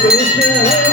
Krishna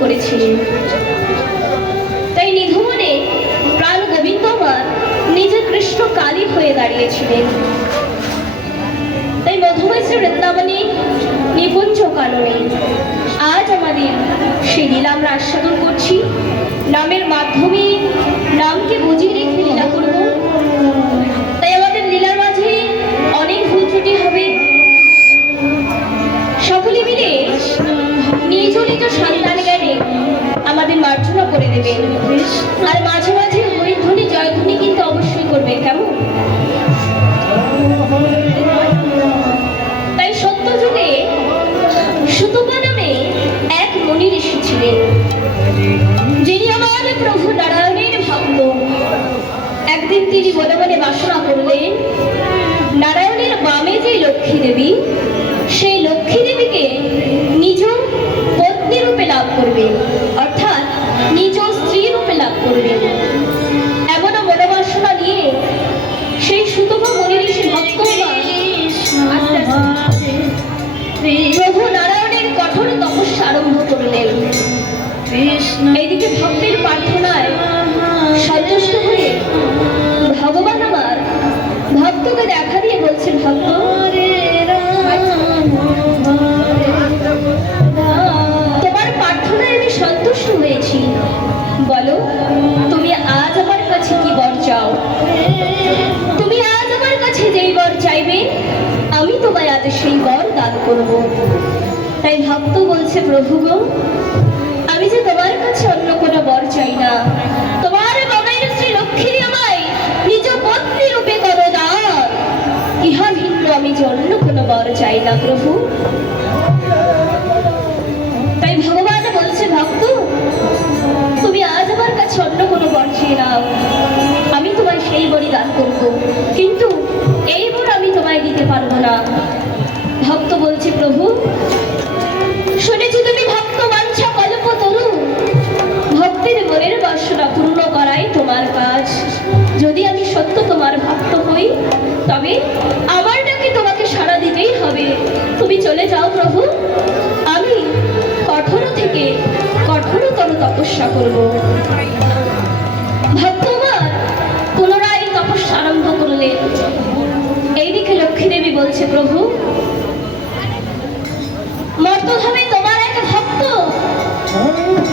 করেছিলেন। তাই নিধুমনে প্রাণ গোবিন্দ আমার নিজে কৃষ্ণ কালী হয়ে দাঁড়িয়েছিলেন। তাই মধুময় শ্রী বৃন্দাবনে নিকুঞ্জ কাননে আজ আমাদের সেই লীলা আমরা আস্বাদন করছি। নামের মাধ্যমে নামকে বুঝিয়ে রেখে লীলা করব। তাই আমাদের লীলার মাঝে অনেক ভুল ত্রুটি হবে। সকলে মিলে নিজ নিজ সন্তান জ্ঞানে আমাদের মার্জনা করে দেবেন। আর মাঝে মাঝে হরিধ্বনি জয়ধ্বনি কিন্তু অবশ্যই করবে, কেমন? তাই সত্য যুগে সুতপা নামে এক মুনি ঋষি ছিলেন, যিনি আমার প্রভু নারায়ণের ভক্ত। একদিন তিনি মনে মনে বাসনা করলেন, নারায়ণের বামে যে লক্ষ্মী দেবী, সেই লক্ষ্মী দেবীকে নিজ পত্নী রূপে লাভ করবে, অর্থাৎ নিজ স্ত্রী রূপে লাভ করবে। এমনও মনোবাসনা নিয়ে সেই সুতপা মুনি ঋষি ভক্ত প্রভু নারায়ণের কঠোর তপস্যা আরম্ভ করলেন। এইদিকে ভক্তের প্রার্থনায় সন্তুষ্ট হয়ে ভগবান আমার ভক্তকে দেখা দিয়ে বলছেন, ভক্ত তোমার প্রার্থনায় আমি সন্তুষ্ট হয়েছি, বলো তুমি আজ আমার কাছে কি বর চাও? তুমি আজ আমার কাছে যেই বর চাইবে আমি তোমায় আজ সেই বর দান করব। তাই ভক্ত বলছে, প্রভু গো, আমি যে তোমার কাছে অন্য কোনো বর চাই না, তোমার বামের শ্রী লক্ষ্মী আমায় নিজ পত্নী রূপে করো দান, ইহা ভিন্ন আমি যে অন্য কোনো বর চাই না প্রভু। তাই ভগবান বলছে, ভক্ত তুমি আজ আমার কাছে অন্য কোনো বর চেয়ে নাও, আমি তোমায় সেই বরই দান করব, কিন্তু এই বর আমি তোমায় দিতে পারবো না। ভক্ত বলছে, প্রভু শুনেছি তুমি ভক্ত বাঞ্ছা কল্প তরু, ভক্তের মনের বাসনা পূর্ণ করাই তোমার কাজ। যদি আমি সত্য তোমার ভক্ত হই তবে আমার ডাকে তোমাকে সাড়া দিতেই হবে। তুমি চলে যাও প্রভু, আমি কঠোর থেকে কঠোরতর তপস্যা করব। ভক্ত আমার পুনরায় তপস্যা আরম্ভ করলেন। এইদিকে লক্ষ্মী দেবী বলছে, প্রভু মর্তধামে তোমার এক ভক্ত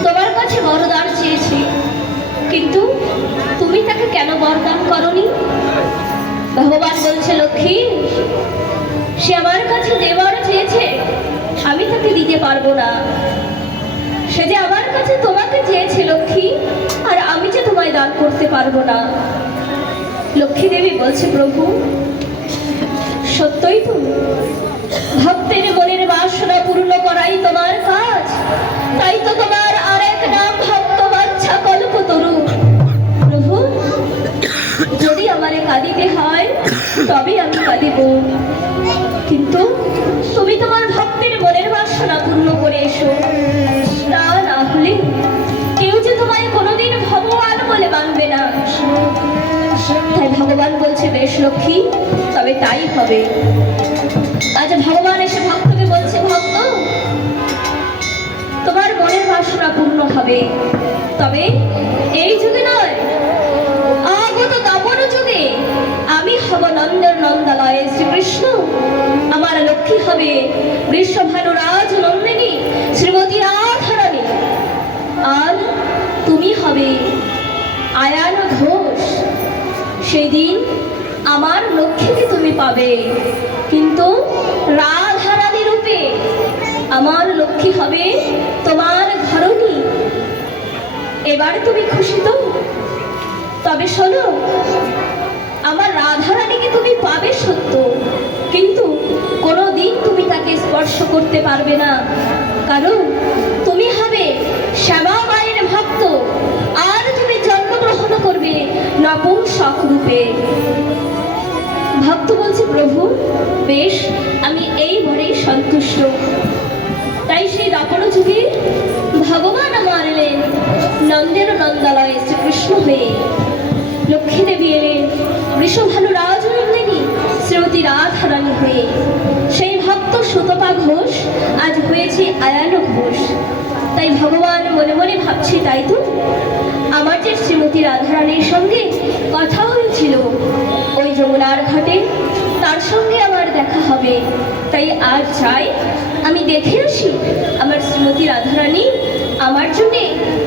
তোমার কাছে বরদান চেয়েছে, কিন্তু তুমি তাকে কেন বরদান করনি? ভগবান বলছে, লক্ষ্মী সে আমার কাছে যে বর চেয়েছে আমি তাকে দিতে পারবো না। সে যে আমার কাছে তোমাকে চেয়েছে লক্ষ্মী, আর আমি যে তোমায় দান করতে পারবো না। লক্ষ্মী দেবী বলছে, প্রভু সত্যই তো ভক্তের মনের বাসনা পূর্ণ করাই তোমার কাজ, তাই তো তোমার আরেক নাম ভক্ত বাঞ্ছা কল্পতরু। প্রভু যদি আমারে কাঁদিতে হয় তবে আমি কাঁদিব, কিন্তু তুমি তোমার ভক্তের মনের লক্ষ্মী, তবে তাই হবে। আজ ভগবান এসে ভক্তকে বলছে, ভক্ত তোমার মনের বাসনা পূর্ণ হবে, তবে এই যুগে নয়, আগত দাপর যুগে আমি হব নন্দের নন্দালয়ে শ্রীকৃষ্ণ। আমার লক্ষ্মী হবে বৃষভানু রাজ নন্দিনী শ্রীমতী রাধারানী, আর তুমি হবে আয়ান ঘোষ। সেদিন আমার লক্ষ্মীকে তুমি পাবে, কিন্তু রাধারানী রূপে। আমার লক্ষ্মী হবে তোমার ঘরণী। এবারে তুমি খুশি তো? তবে শোনো, আমার রাধারানীকে তুমি পাবে সত্য, কিন্তু কোনোদিন তুমি তাকে স্পর্শ করতে পারবে না, কারণ তুমি হবে শ্যামা মায়ের ভক্ত, আর তুমি জন্মগ্রহণ করবে নপুংসক রূপে। ভক্ত বলছে, প্রভু বেশ, আমি এই বরেই সন্তুষ্ট। তাই সেই দাপর যুগে ভগবান আমার এলেন নন্দের নন্দালয়ে শ্রীকৃষ্ণ হয়ে। লক্ষ্মী দেবী এলেন বৃষভানু রাজনন্দিনী শ্রীমতী রাধারানী হয়ে। সেই ভক্ত সুতপা ঘোষ আজ হয়েছে আয়ান ঘোষ। তাই ভগবান মনে মনে ভাবছে, তাই তো আমার যে শ্রীমতী রাধারানীর সঙ্গে কথা হয়েছিল ওই যমুনার ঘাটে, তার সঙ্গে আমার দেখা হবে। তাই আজ চাই আমি দেখে আসি আমার শ্রীমতী রাধারানী আমার জন্য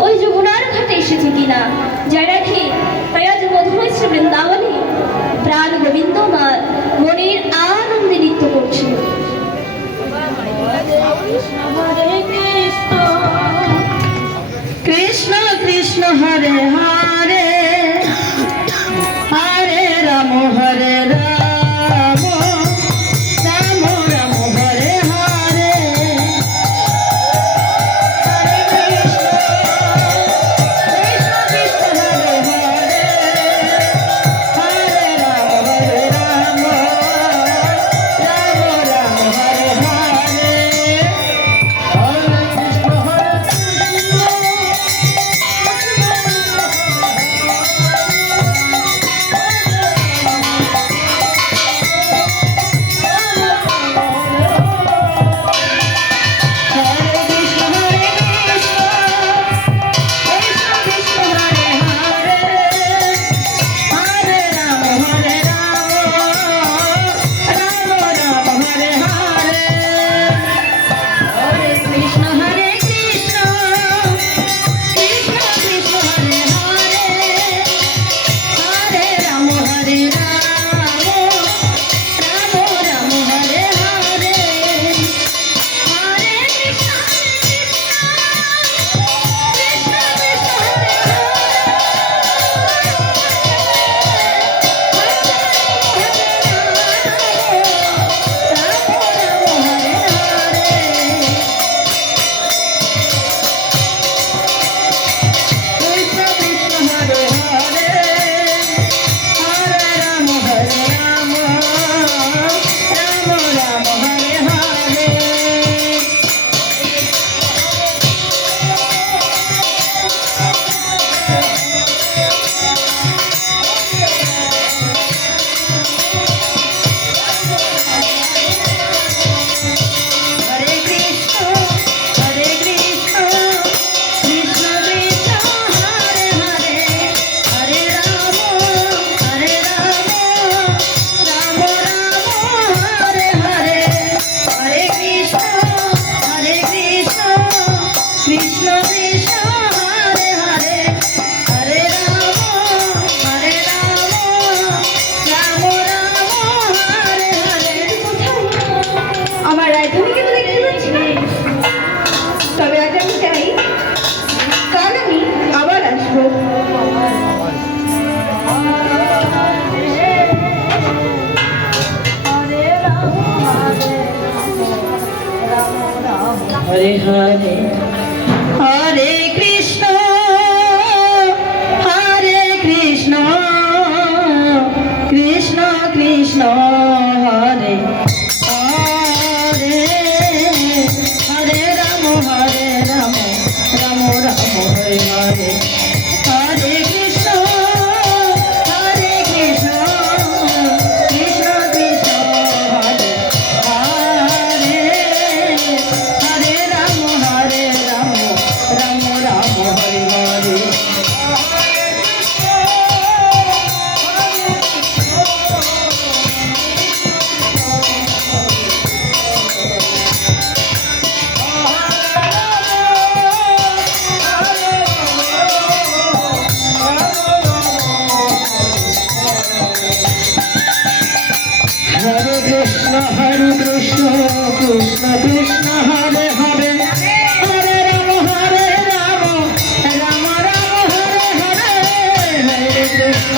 ওই যমুনার ঘাটে এসেছে কিনা। যাই রাখি, তাই আজ মধুময় শ্রী বৃন্দাবনে প্রাণ গোবিন্দ মা মনের আনন্দে নৃত্য করছে। কৃষ্ণ কৃষ্ণ হরে হরে, হরে রাম হরে রাম, রাম রাম হরে হরে। হরে কৃষ্ণ কৃষ্ণ কৃষ্ণ হরে হরে, হরে রাম হরে রাম, রাম রাম হরে হরে। হরে কৃষ্ণ হরে কৃষ্ণ, হরে হরে হরে কৃষ্ণ হরে কৃষ্ণ কৃষ্ণ কৃষ্ণ হরে হরে, হরে রাম হরে রাম, রাম রাম হরে হরে। হরে কৃষ্ণ কৃষ্ণ কৃষ্ণ হরে হরে হরে রাম রাম রাম হরে হরে হরে কৃষ্ণ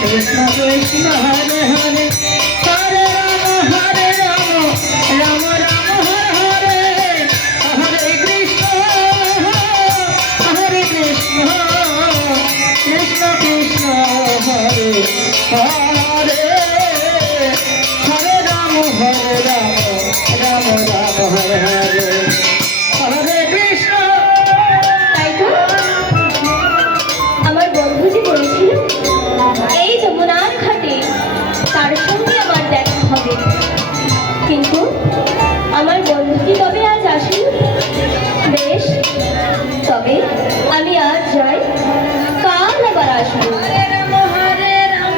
কৃষ্ণ কৃষ্ণ হরে হরে হরে রাম রাম রাম হরে হরে হরে কৃষ্ণ কৃষ্ণ কৃষ্ণ হরে হরে হরে রাম রাম রাম হরে হরে হরে কৃষ্ণ। তাই তো আমার বন্ধুজি বলেছিল এই যমুনার ঘাটে তার সঙ্গে আমার দেখা হবে, কিন্তু আমার বন্ধুটি তবে আজ আসেনি। বেশ, তবে আমি আজ যাই, কাল আবার আসবো। হরে রাম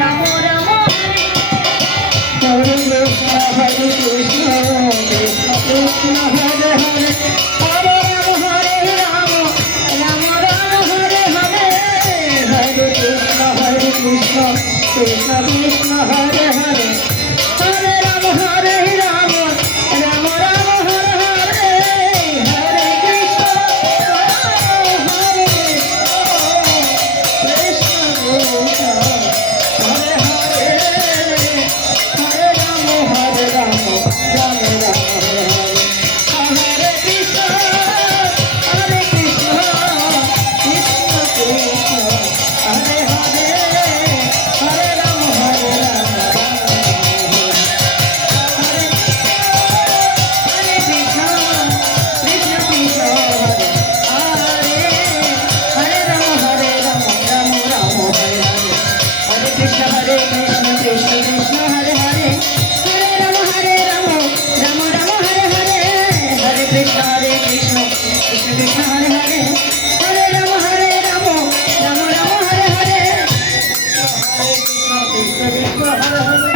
রাম রাম হরে হরে কৃষ্ণ কৃষ্ণ কৃষ্ণ হরে হরে হরে রাম রাম রাম হরে হরে হরে কৃষ্ণ কৃষ্ণ কৃষ্ণ কৃষ্ণ হরে হরে হরে রাম রাম রাম হরে হরে হরে কৃষ্ণ কৃষ্ণ কৃষ্ণ হরে হরে হরে রাম রাম রাম রাম হরে হরে কৃষ্ণ কৃষ্ণ কৃষ্ণ হরে হরে হরে রাম হরে কৃষ্ণ কৃষ্ণ কৃষ্ণ হরে হরে রাম রাম রাম হরে হরে কৃষ্ণ কৃষ্ণ কৃষ্ণ হরে হরে হরে রাম রাম রাম হরে হরে হরে কৃষ্ণ কৃষ্ণ কৃষ্ণ হরে হরে হরে রাম রাম রাম হরে হরে হরে কৃষ্ণ কৃষ্ণ হরে হরে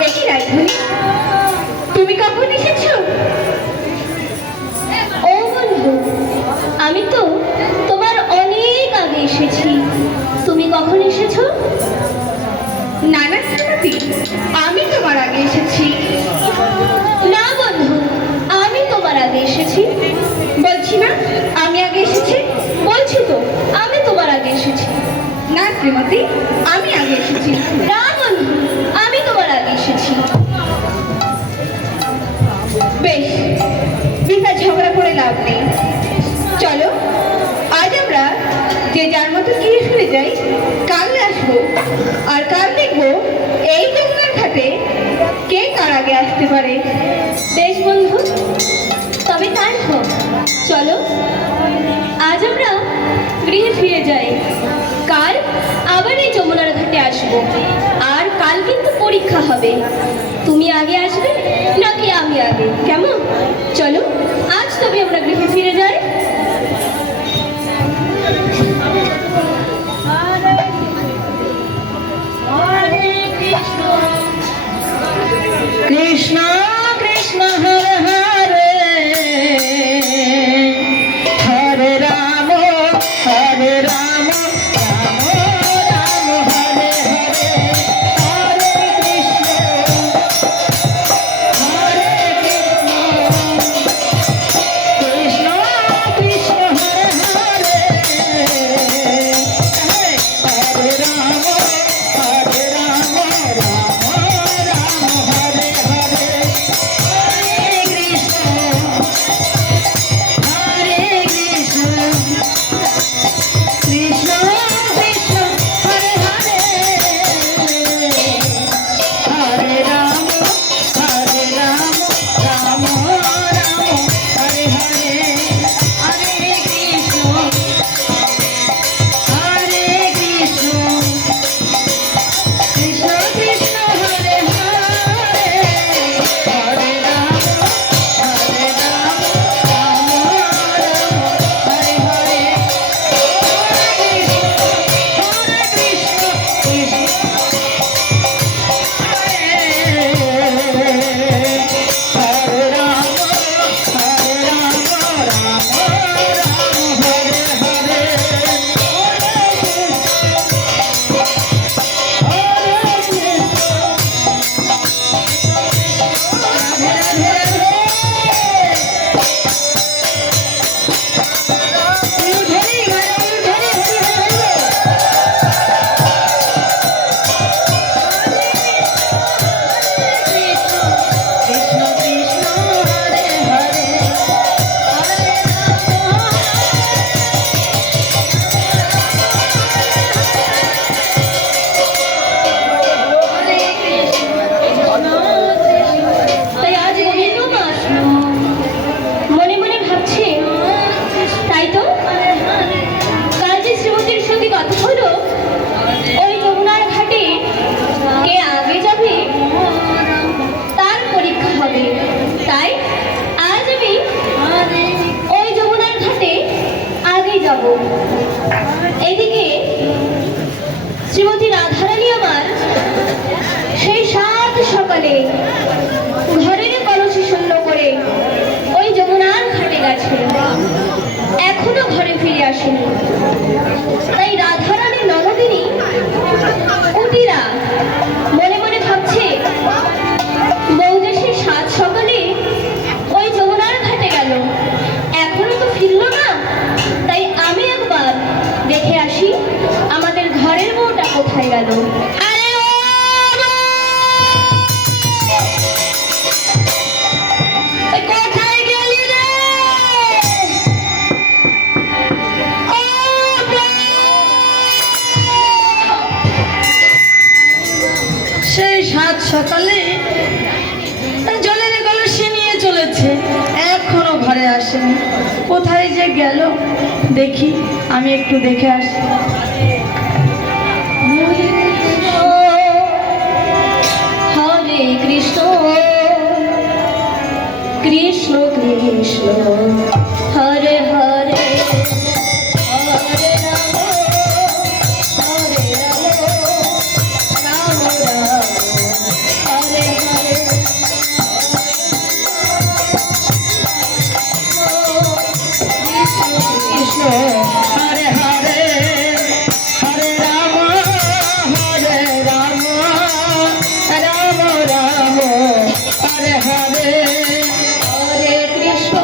দেখি রাইধুনি, তুমি কখন এসেছো? ও বন্ধু, আমি তো তোমার অনেক আগে এসেছি। তুমি কখন এসেছো? না না শ্রীমতী, আমি তোমার আগে এসেছি। না বন্ধু, আমি তোমার আগে এসেছি। বলছি না আমি আগে এসেছি? বলছি তো আমি তোমার আগে এসেছি। না শ্রীমতী, আমি আগে এসেছি। না বন্ধু, আমি তোমার আগে এসেছি। বেশ, বৃথা ঝগড়া করে লাভ নেই। চলো আজ আমরা যে যার মতো গিয়ে শুনে যাই, কাল আসবো আর কাল দেখবো এই যমুনার ঘাটে কে কার আগে আসতে পারে। বেশ বন্ধু, তবে তাই হোক। চলো আজ আমরা গৃহে ফিরে যাই, কাল আবার এই যমুনার ঘাটে আসবো। আর কাল কিন্তু পরীক্ষা হবে, তুমি আগে আসবে নাকি আমি আগে, কেমন? চলো আজ তবে আমরা গৃহে ফিরে যাই। কৃষ্ণ কৃষ্ণ হরে হরে হরে রাম রাম রাম হরে হরে হরে কৃষ্ণ কৃষ্ণ কৃষ্ণ এখনো ঘরে ফিরে আসেনি। তাই রাধারানী ননদিনী কুটিরা মনে মনে ভাবছে, বউ যে সেই সাত সকালে ওই যমুনার ঘাটে গেল, এখনো তো ফিরল না। তাই আমি একবার দেখে আসি আমাদের ঘরের বউটা কোথায় গেল। কোথায় গেলি রে? সেই সাত সকালে জলের কলসি নিয়ে চলেছে, এখনো ঘরে আসেনি। কোথায় যে গেল দেখি, আমি একটু দেখে আসি। হরে কৃষ্ণ কৃষ্ণ কৃষ্ণ হরে হরে হরে রাম হরে রাম রাম রাম হরে হরে কৃষ্ণ কৃষ্ণ হরে হরে হরে রাম হরে রাম রাম রাম হরে হরে। হরে কৃষ্ণ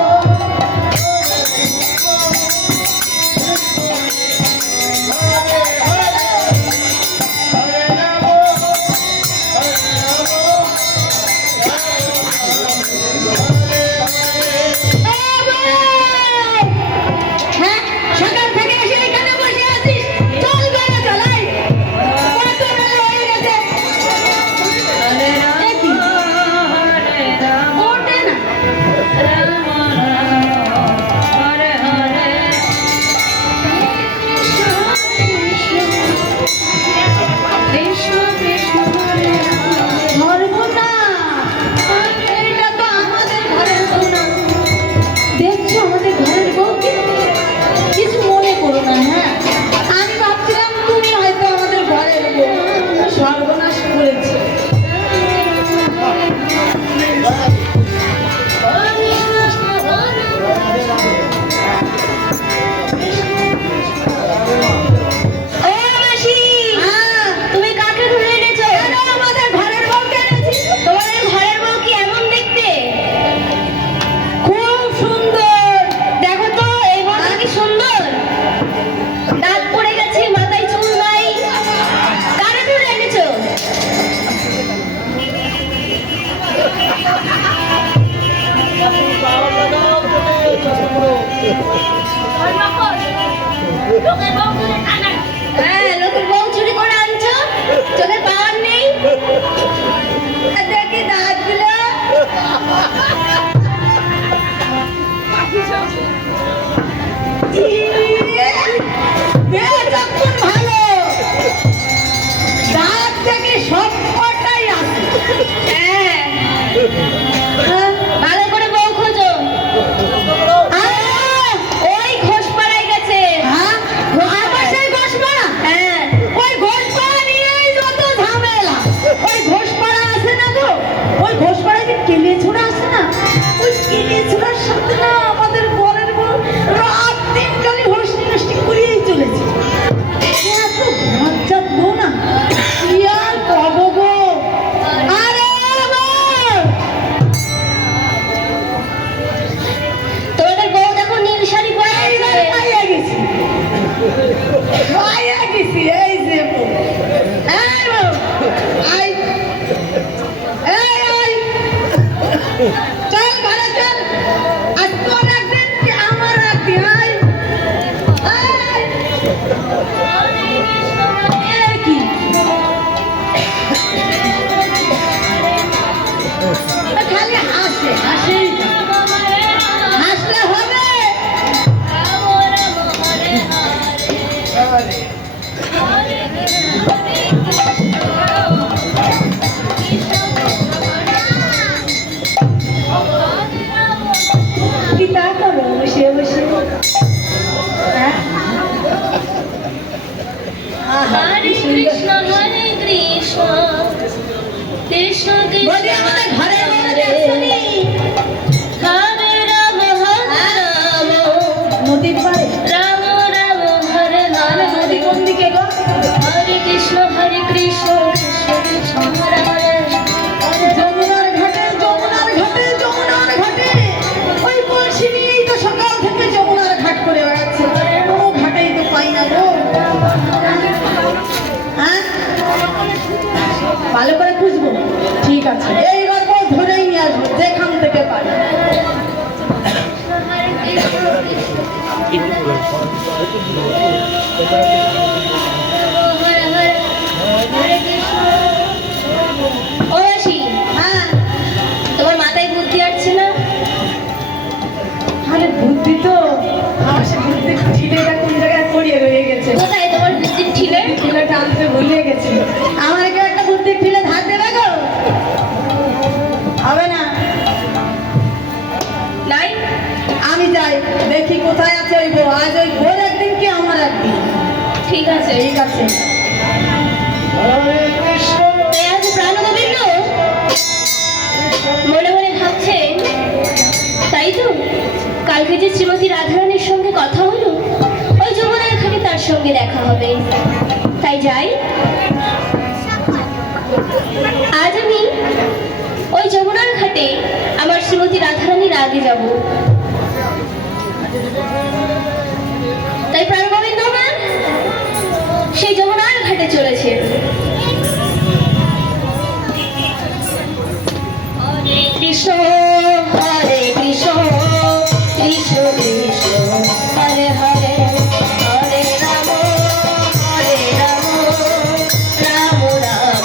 হ্যাঁ, সকাল থেকে এসে এখানে বসে আছিস, চল ঘরে চল, আয়। কত বেলা হয়ে গেছে। হরে রাম হরে রাম ওঠে না। রাম রাম হরে হরে কৃষ্ণ কৃষ্ণ কৃষ্ণ হরে রাম। ধরবো না, এটা তো আমাদের ঘরের বউ না। দেখছো আমাদের ঘরের বউকে? কিছু মনে করো না। হ্যাঁ, আমি ভাবছিলাম তুমি হয়তো আমাদের ঘরের বউ, সর্বনাশ করেছে। ও মাসি, তুমি কাকে ধরে এনেছো? আমাদের ঘরের বউকে এনেছি। তোমাদের ঘরের বউ কি এমন দেখতে? খুব সুন্দর। দেখো তো এই বউটা কি সুন্দর, দাঁত পড়ে গেছে, মাথায় চুল নাই। কারে ধরে এনেছো? হ্যাঁ, লোকের বউ চুরি করে আনছো, চোখে পাওয়ার নেই। দেখি দাঁতগুলো। যখন ভালো দাঁত থেকে সব কটাই আছে। হ্যাঁ, ভালো করে বউ খোঁজো। ওই ঘোষপাড়ায় গেছে। হ্যাঁ, আবার সেই ঘোষপাড়া? হ্যাঁ, ওই ঘোষপাড়া নিয়েই যত ঝামেলা। ওই ঘোষপাড়া আছে না গো, ওই ঘোষপাড়ায় যে কেলে ছোড়া আছে না, ওই কেলে ছোড়ার সাথে না আমাদের ঘরের বউ রাত দিন খালি হোস্টি নষ্টি করিয়েই চলেছে। এত ভজ্জাত বউ না, কি আর কব গো। আরে আমার তোমাদের বউ দেখো নীল শাড়ি পরে আছে। পাইয়া গেছি, পাইয়া গেছি। এই যে বউ, এই বউ, আই, এই আই, চল ঘরে চল। আজ তোর একদিন কি আমার একদিন, আই, আই। এ কি? খালি হাসে, হাসেই যায়। হাসলে হবে? কি তা করো বসে বসে? হ্যাঁ? আহা, হরে কি সুন্দর। কৃষ্ণ হরে কৃষ্ণ কৃষ্ণ বলি কৃষ্ণ আমাদের ঘরে বউ হরে দেখছনি? হরে রাম হরে রাম। নদীর পাড়ে ভালো করে খুঁজবো। ঠিক আছে, এই গল্প ধরেই নিয়ে আসবো যেখান থেকে পারি। ও মাসি, হ্যাঁ, তোমার মাথায় বুদ্ধি আসছে না? আরে বুদ্ধি তো আমার সে বুদ্ধির ছিলেটা কোন জায়গায় পড়িয়ে রয়ে গেছে। কোথায় তোমার বুদ্ধির ঠিলে? ছিলেটা আনতে ভুলিয়ে গেছি। আমার কেউ একটা বুদ্ধির ছিলে ধার দেবে গো? হবে না। নাই? আমি যাই দেখি কোথায় আছে ওই বউ। আজ ওই বউর একদিন কি আমার একদিন। ঠিক আছে। ঠিক আছে। তাই আজ প্রাণগোবিন্দ মনে মনে ভাবছেন, তাই তো কালকে যে শ্রীমতী রাধারানীর সঙ্গে কথা হলো, ওই যমুনার ঘাটে তার সঙ্গে দেখা হবে। তাই যাই, আজ আমি ওই যমুনার ঘাটে আমার শ্রীমতী রাধারানীর আগে যাব। তাই প্রাণগোবিন্দ আমার সেই যমুনার ঘাটে চলেছে। কৃষ্ণ হরে কৃষ্ণ, কৃষ্ণ কৃষ্ণ হরে হরে, হরে রাম রাম, রাম রাম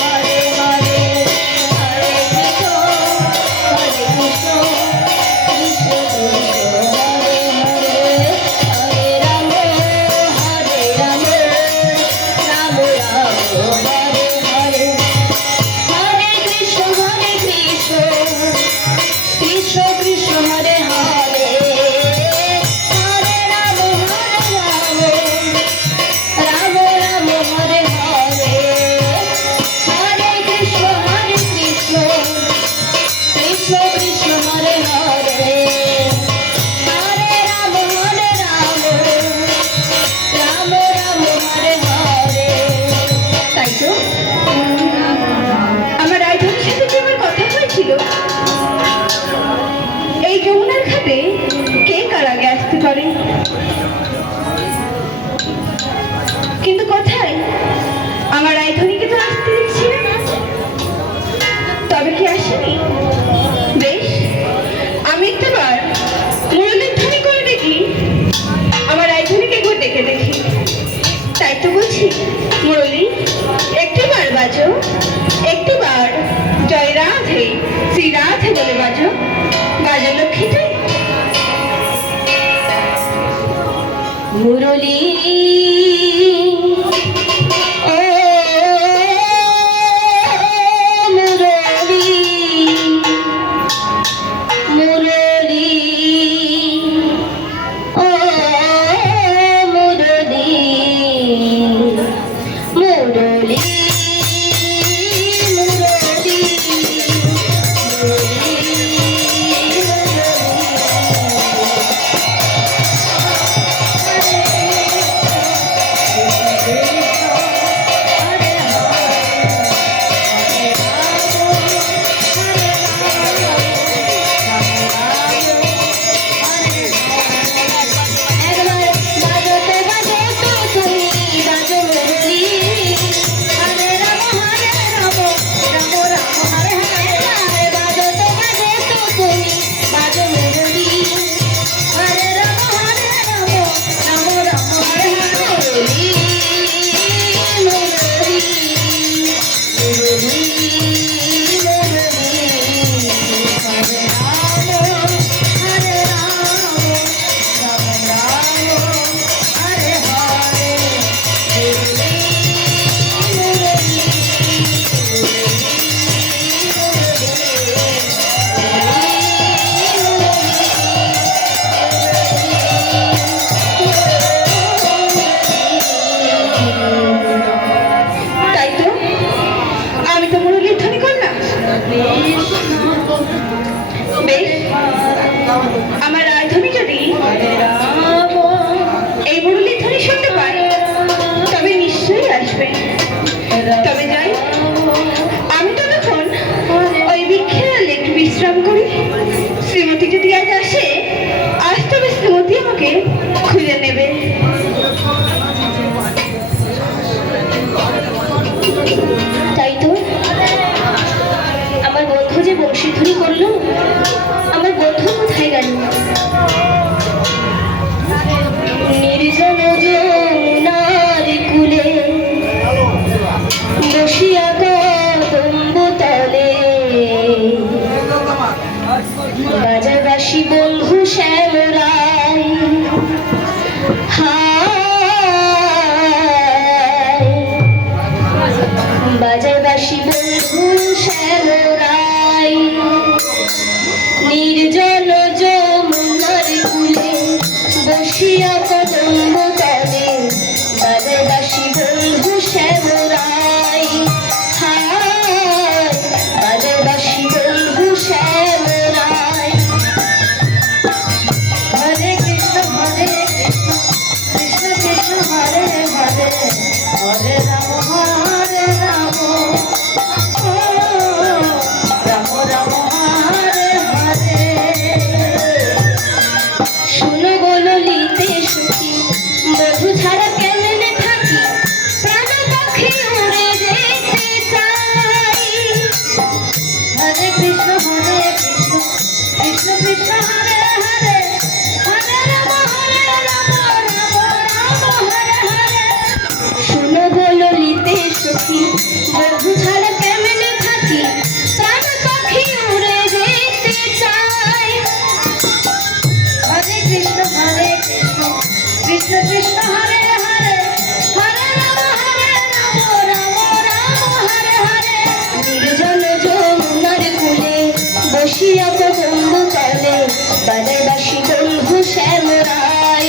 হরে হরে, হরে কৃষ্ণ কৃষ্ণ কৃষ্ণ হরে হরে, হরে রাম রাম, রাম রাম হরে হরে, হরে কৃষ্ণ কৃষ্ণ কৃষ্ণ হরে হরে, হরে রাম রাম, রাম রাম হরে হরে, হরে কৃষ্ণ কৃষ্ণ কৃষ্ণ হরে হরে, হরে রাম রাম, রাম হরে হরে। তাই তো আমার রায়ধনের সাথে যে আমার কথা হয়েছিল, এই যমুনার ঘাটে কে কার আগে আসতে পারে? কিন্তু কোথায় আমার রায়ধনীকে তো আসতে দিচ্ছি না। তবে কি আসেনি? বেশ, আমি একটাবার মুরলীর ধ্বনি করে দেখি, আমার রায়ধনীকে একবার ডেকে দেখি। তাই তো বলছি, মুরলী একটিবার বাজো, একটিবার জয় রাধে শ্রী রাধে বলে বাজো, বাজো লক্ষ্মীটাই। মুরলী ও মুরলী, মুরলী ও মুরলী, মুরলী মুরলী, তাই তো বাসি বন্ধু শ্যামরাই হায় বাজায় বাসি বন্ধু শ্যামরাই নির্জন যমুনার কূলে বসিয়া কদম্ব তলে বাজায় বাসি বন্ধু শ্যামরাই হায় বাজায় বাসি বন্ধু শ্যামরাই হরে কৃষ্ণ কৃষ্ণ কৃষ্ণ হরে হরে হরে রাম ও রাম রাম হরে হরে। শুনো বলো লিতে সুখী বধু ছাড়া কেমনে থাকি প্রাণ পাখি উড়ে যেতে চাই হরে কৃষ্ণ কৃষ্ণ কৃষ্ণ হরে হরে হরে রাম রাম হরে হরে। শুনো বলো লিতে সুখী বধু ছাড়া কেমনে থাকি প্রাণ পাখি উড়ে যেতে চাই হরে কৃষ্ণ কৃষ্ণ কৃষ্ণ হরে হরে হরে রাম রাম হরে হরে। নির্জন যমুনার কূলে বসিয়া কদম্ব তলে বাজায় বাসি বন্ধু শ্যামরাই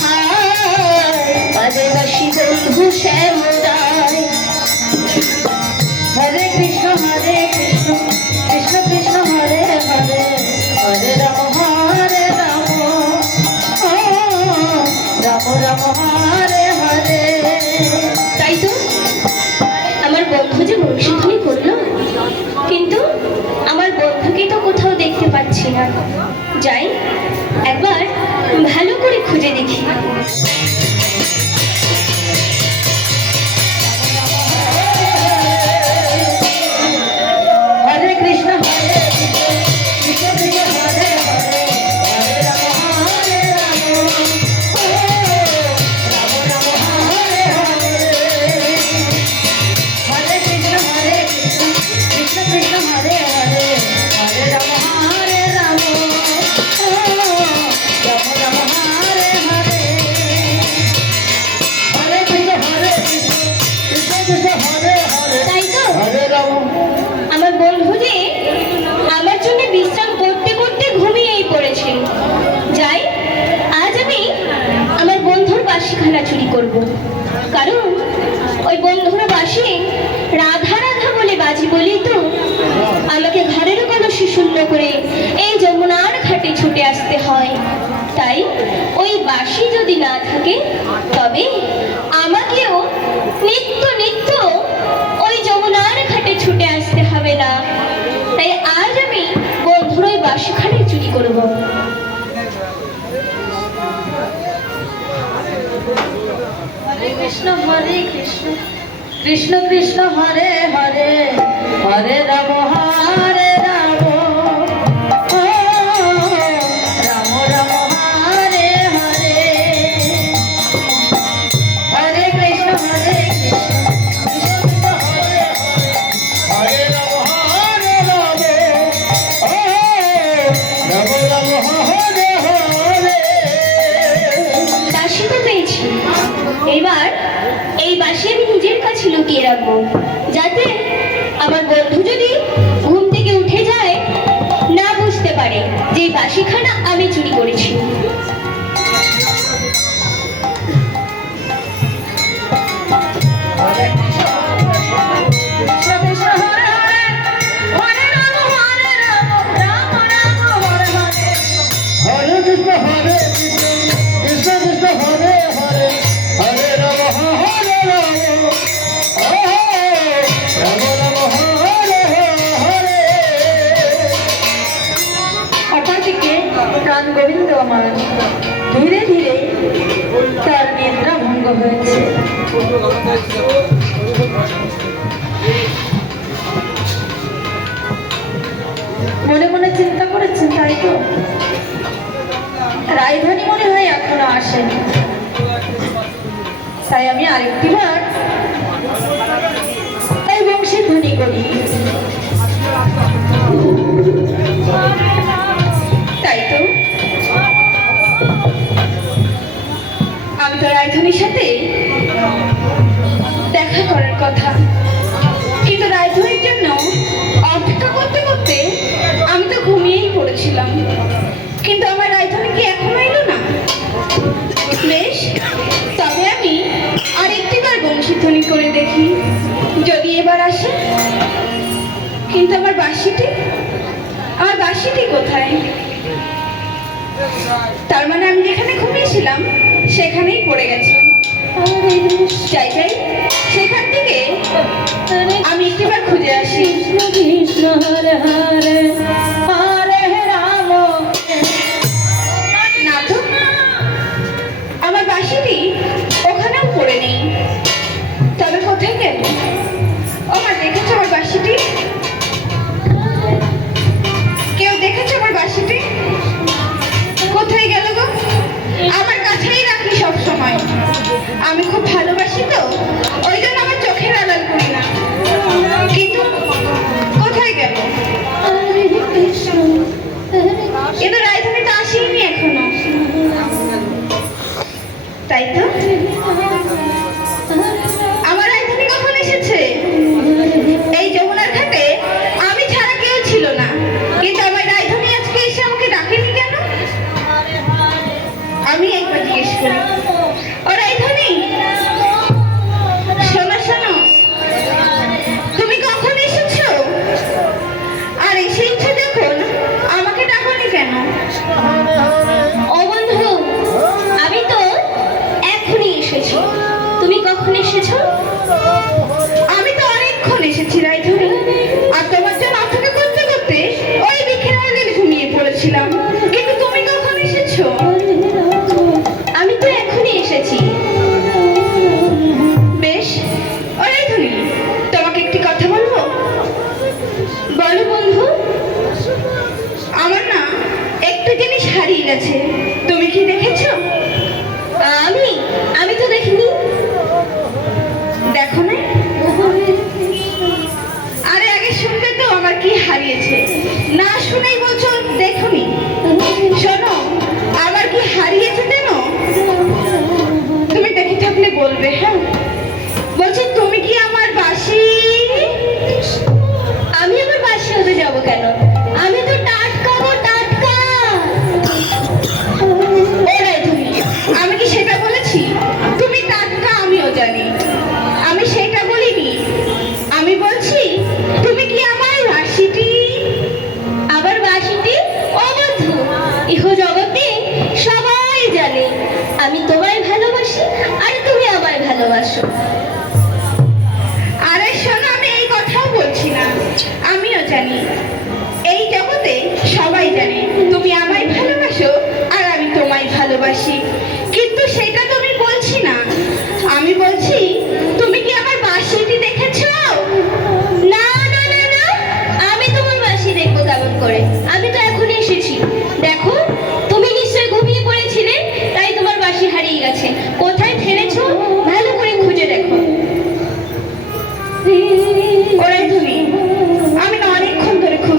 হায় বাজায় বাসি বন্ধু শ্যামরাই হরে কৃষ্ণ কৃষ্ণ কৃষ্ণ হরে হরে হরে রাম ও রাম রাম হরে হরে। তাই তো আমার বন্ধু যে বংশীধ্বনি করলো কিন্তু আমার বন্ধুকে তো কোথাও দেখতে পাচ্ছি না যাই একবার ভালো করে খুঁজে দেখি হরে কৃষ্ণ কৃষ্ণ কৃষ্ণ হরে হরে হরে রাম ও রাম রাম হরে হরে। হরে কৃষ্ণ কৃষ্ণ কৃষ্ণ হরে হরে হরে রাম ও রাম রাম হরে হরে। হরে কৃষ্ণ কৃষ্ণ কৃষ্ণ হরে হরে তাই তো হরে রাম। আমার বন্ধু যে আমার জন্য বিশ্রাম করতে করতে ঘুমিয়েই পড়েছে যাই আজ আমি আমার বন্ধুর বাসিখানা চুরি করব কারণ ওই বন্ধুর বাসি রাধা রাধা বলে বাজি বলি তো আমাকে ঘরের কলসি শূন্য করে এই যমুনার ঘাটে ছুটে আসতে হয় তাই ওই বাসি যদি না থাকে তবে আমাকেও নিত্য নিত্য ওই যমুনার ঘাটে ছুটে আসতে হবে না তাই আজ আমি বন্ধুর ওই বাসিখানে চুরি করব হরে কৃষ্ণ কৃষ্ণ কৃষ্ণ হরে হরে হরে রাম ও রাম রাম হরে হরে। হরে কৃষ্ণ কৃষ্ণ কৃষ্ণ হরে হরে রাম রাম হরে হরে। বাসি তো পেয়েছি এবার এই বাসি আমি নিজের কাছে লুকিয়ে রাখবো যাতে আমার বন্ধু যদি ঘুম থেকে উঠে যায় না বুঝতে পারে যে এই বাসিখানা আমি চুরি করেছি হরে কৃষ্ণ কৃষ্ণ হরে হরে হরে রাম রাম রাম হরে হরে। হরে কৃষ্ণ কৃষ্ণ কৃষ্ণ হরে হরে হরে রাম রাম রাম হরে হরে। অপরদিকে প্রাণ গোবিন্দ আমার ধীরে ধীরে তার নিদ্রা ভঙ্গ হয়েছে। মনে মনে চিন্তা করেছেন তাই তো রাজধানী মনে হয় এখনো আসেনি তাই আমি আরেকটি বার তাই বংশী ধ্বনি করি তাই তো বাঁশিটি, আমার বাঁশিটি কোথায়? তার মানে আমি যেখানে ঘুমিয়েছিলাম সেখানেই পড়ে গেছে। যাই যাই, সেখান থেকে আমি একটিবার খুঁজে আসি। কৃষ্ণ হরে হরে হরে রাম। না তো, আমার বাঁশিটি ওখানেও পড়ে নেই। তবে কোথায় গেল? আমার দেখেছো আমার বাঁশিটি? কেউ দেখেছো আমার বাঁশিটি? কোথায় গেল গো? আমার কাছেই রাখি সব সময়। আমি খুব ভালোবাসি তো, ওই জন্য আমার চোখের আড়াল করি না। কিন্তু কোথায় গেল? কিন্তু রাজধানী তো আসেনি এখনো, তাই তো? আমার রাজধানী কখন এসেছে? এই যমুনার ঘাটে আমি ছাড়া কেউ ছিল না, কিন্তু আমার রাজধানী আজকে এসে আমাকে ডাকেনি কেন? আমি একবার জিজ্ঞেস করি। ও রাজধানী, শোনো শোনো, তুমি কখন এসেছো? আর এসেছো যখন আমাকে ডাকনি কেন? ও বন্ধু, আমি তো এখনই এসেছি। তুমি কখন এসেছো? আমি তো অনেকক্ষণ এসেছি রাইধুনি, আর তোমার জন্য অপেক্ষা করতে করতে ওই বৃক্ষের আড়ালে ঘুমিয়ে পড়েছিলাম। কিন্তু তুমি কখন এসেছো? আমি তো এখনই এসেছি। বেশ, ও রাইধুনি, তোমাকে একটি কথা বলবো? বলো বন্ধু। আমার না একটু জিনিস হারিয়ে গেছে, তুমি কি দেখেছো? আমি আমি তো দেখিনি। দেখো না? আরে আগে শুনবে তো আমার কি হারিয়েছে, না শুনেই বলছো দেখোনি। শোনো, আমার কি হারিয়েছে জানো? তুমি দেখে থাকলে বলবে। হ্যাঁ, বলছি তুমি কি আমার বাঁশি? আমি আমার বাসি হতে যাবো কেন? আমি তো টাটকা গো, টাটকা। ওরাই তুমি, আমি কি সেটা বলেছি? তুমি টাটকা আমিও জানি, আমি সেটা বলিনি। আমি বলছি তুমি কি আমার বাঁশিটি? আবার বাসিটি? ও বন্ধু, ইহ জগতে সবাই জানে আমি তোমায় ভালোবাসি আর তুমি আমায় ভালোবাসো। আরে শোনো, আমি এই কথাও বলছি না, আমিও জানি, এই জগতে সবাই জানে তুমি আমায় ভালোবাসো আর আমি তোমায় ভালোবাসি। কিন্তু সেটা তো আমি বলছি না, আমি বলছি তুমি কি আমার বাঁশিটি দেখেছো? না না না না, আমি তোমার বাসি দেখবো কেমন করে? আমি তো এখনই এসেছি। দেখো, তুমি নিশ্চয়ই ঘুমিয়ে পড়েছিলে, তাই তোমার বাসি হারিয়ে গেছে। কোথায় ফেলেছো ভালো করে খুঁজে দেখো। ওরাই তুমি, আমি না অনেকক্ষণ ধরে খুঁজছি।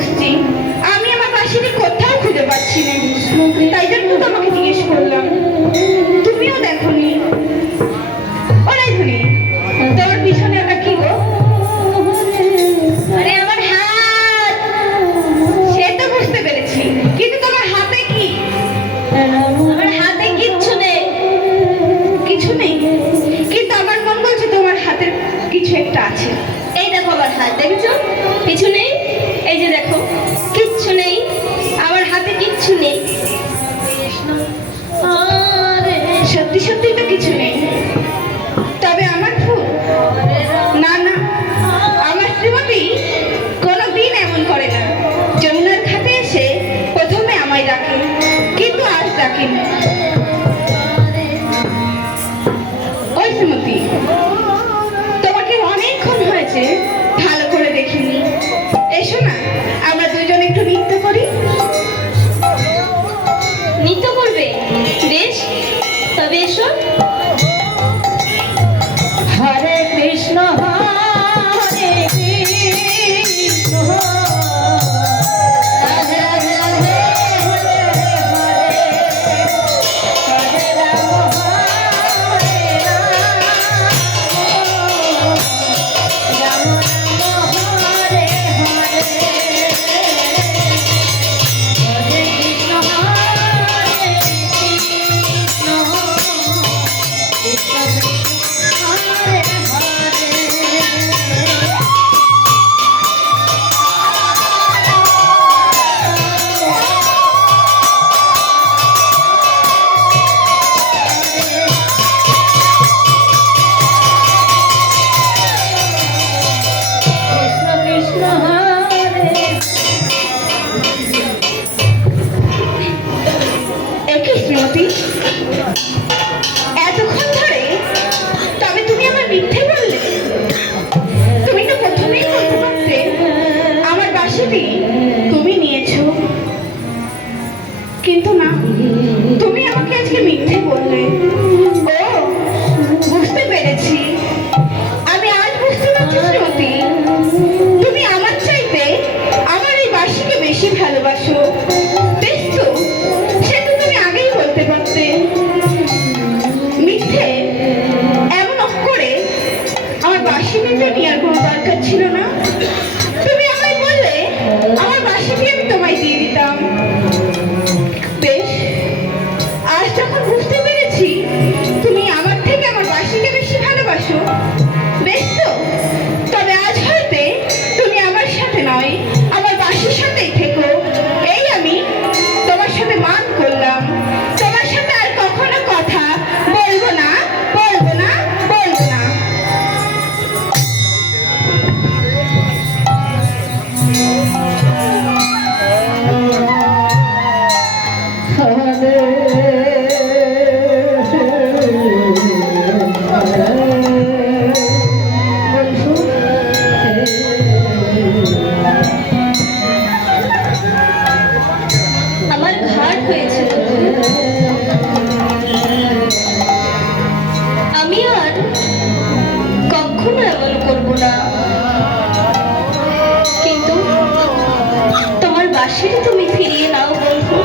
বাঁশিটা তুমি ফিরিয়ে নাও বন্ধু।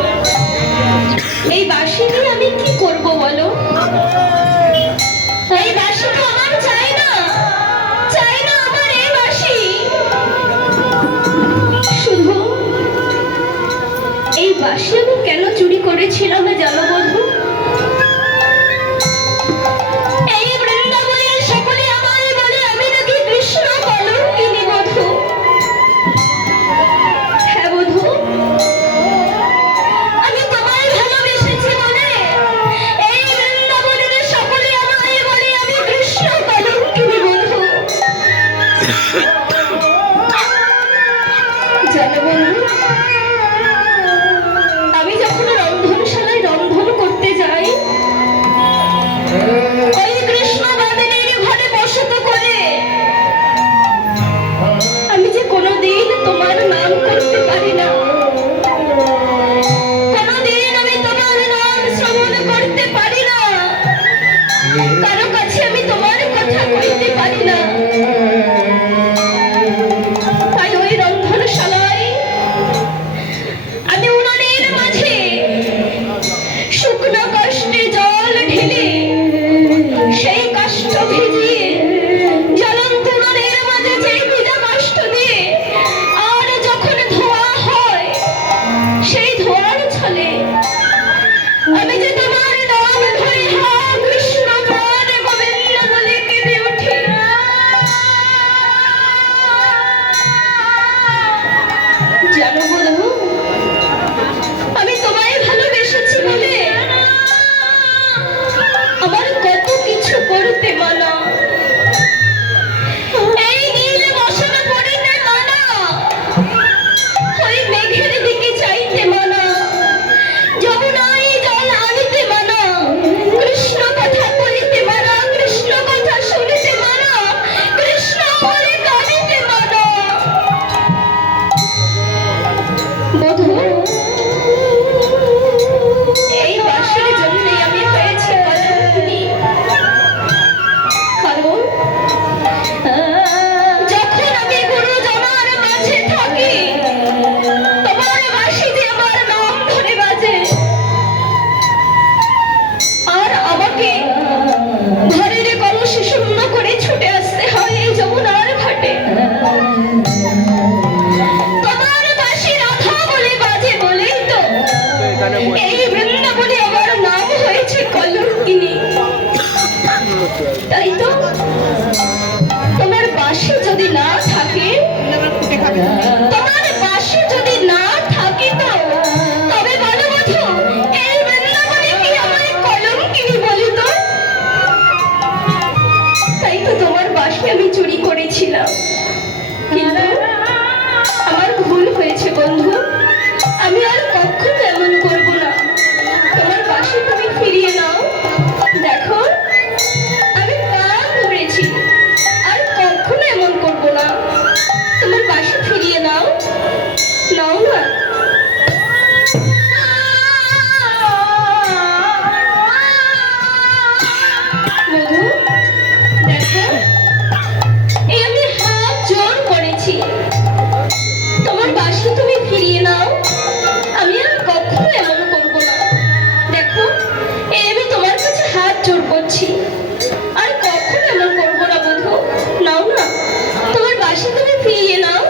এই বাঁশি দিয়ে আমি কি করব বলো? এই বাঁশি তো আমার চাই না, চাই না আমার এই বাঁশি। শুধু এই বাঁশি আমি কেন চুরি করেছিলাম জানো বন্ধু? এই বৃন্দাবনের সকলে আমায় বলে আমি নাকি কৃষ্ণ কলঙ্কিনী বধূ। হ্যাঁ বধূ, আমি তোমায় ভালোবেসেছি বলে এই বৃন্দাবনের সকলে আমায় বলে আমি কৃষ্ণ কলঙ্কিনী বধূ। জানো বন্ধু, আমি যখন রন্ধনশালায় রন্ধন করতে যাই, ওই কৃষ্ণ বাদিনীর ঘরে বসত করে আমি যে কোনোদিন তোমার নাম করতে পারি না, কোনোদিন আমি তোমার নাম শ্রবণ করতে পারি না, কারো কাছে আমি তোমার কথা কইতে পারি না। তাই ওই রন্ধনশালায় আমি উনানের মাঝে শুকনো কাষ্ঠে জল ঢেলে সেই কাষ্ঠ ভিজিয়ে জ্বলন্ত উনানের মাঝে সেই ভিজা কাষ্ঠ দিয়ে আর যখন ধোয়া হয় সেই ধোয়ার ছলে আমি যে তোমার নাম ধরে হা কৃষ্ণ প্রাণ গোবিন্দ বলে কেঁদে উঠি। জানো বন্ধু, আমি তোমায় ভালোবেসেছি বলে আমার কত কিছু করতে মানা। এই নীল বসন পড়িতে মানা, ওই মেঘের দিকে চাইতে মানা, যমুনায় জল আনিতে মানা, কৃষ্ণ কথা বলিতে মানা, কৃষ্ণ কথা শুনিতে মানা, কৃষ্ণ বলে কাঁদিতে মানা। বধূ, এই বাঁশির জন্যই আমি হয়েছি কলঙ্কিনী। কারণ যখন আমি গুরুজনার মাঝে থাকি, তোমার বাঁশি যে আমার নাম ধরে বাজে, আর আমাকে ঘরের কলস শূন্য করে ছুটে আসতে হয় এই যমুনার ঘাটে। তোমার বাঁশি রাধা বলে বাজে বলেই তো এই বৃন্দাবনে আমার নাম হয়েছে কলঙ্কিনী। তাই তো তোমার বাঁশি যদি না থাকে, তোমার বাঁশি যদি না থাকে তো তবে বলো বধূ, এই বৃন্দাবনে কি আমায় কলঙ্কিনী বলি তো? তাই তো তোমার বাঁশি আমি চুরি করেছিলাম, কিন্তু আমার ভুল হয়েছে বন্ধু। আমি আর কখনো এমন করব না। তোমার বাঁশি তুমি ফিরিয়ে নাও। দেখো, আমি পা ধরেছি, আর কখনো এমন করব না। তোমার বাঁশি ফিরিয়ে নাও, নাও না। বধূ, দেখো, এই আমি হাত জোর করেছি, তোমার বাঁশি তুমি ফিরিয়ে নাও। আমি আর কখনো এমন করব না। দেখো, এই আমি তোমার কাছে হাত জোর করছি, আর কখনো এমন করব না বধূ। নাও না, তোমার বাঁশি তুমি ফিরিয়ে নাও।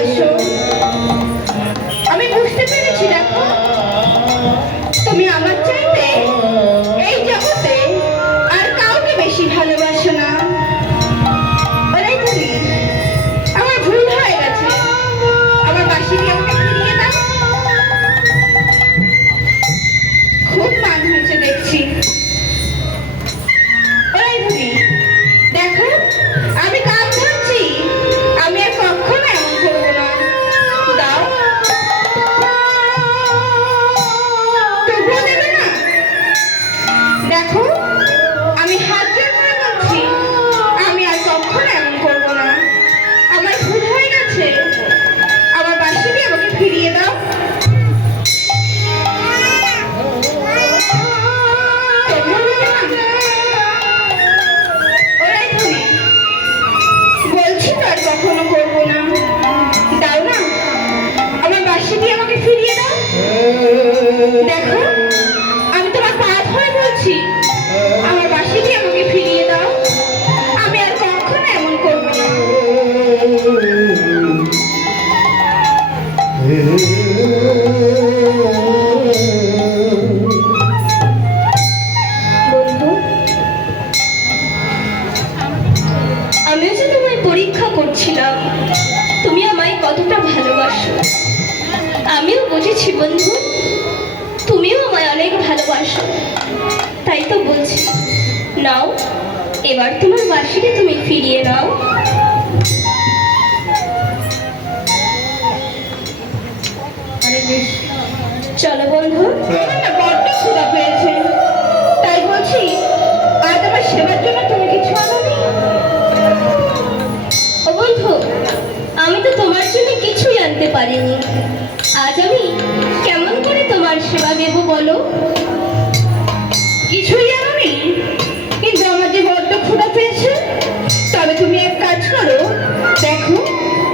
ভালোবাসো। আমি বুঝতে পেরেছি, দেখো তুমি আমার চাইতে এই জগতে আর কাউকে বেশি ভালোবাসো না। ওরাই তুমি, আমার ভুল হয়ে গেছে, আমার বাসিটি আমাকে ফিরিয়ে দাও। খুব মান হয়েছে দেখছি। ওরাই তুমি, দেখো আমি কাজ ধরছি, আমি আর কখনো এমন করবো না। দাও, তবুও দেবে না? দেখো আমি হাত জোর করে বলছি, আমি আর কখনো এমন করবো না। আমার ভুল হয়ে গেছে, আমার বাসিটি আমাকে ফিরিয়ে দাও। তবুও দেবে না? ওরাই তুমি, বলছি তো আর কখনো করবো না। দাও না, আমার বাসিটি আমাকে ফিরিয়ে দাও। দেখো আমি তোমার পা ধরে বলছি, আমার বাসিটি আমাকে ফিরিয়ে দাও। আমি আর কখনো এমন করবো না। বন্ধু, আমিও যে তোমায় পরীক্ষা করছিলাম তুমি আমায় কতটা ভালোবাসো। আমিও বুঝেছি বন্ধু, তুমিও আমায় অনেক ভালোবাসো। তাই তো বলছি, নাও এবার তোমার বাসিটি তুমি ফিরিয়ে নাও। চলো বন্ধু। আমার না বড্ড ক্ষুধা পেয়েছে, তাই বলছি আজ আমার সেবার জন্য তুমি কিছু আনোনি? ও বন্ধু, আমি তো তোমার জন্য কিছুই আনতে পারিনি। আজ আমি কেমন করে তোমার সেবা দেব বলো? কিছুই আনোনি? কিন্তু আমার যে বড্ড ক্ষুধা পেয়েছে। তবে তুমি এক কাজ করো, দেখো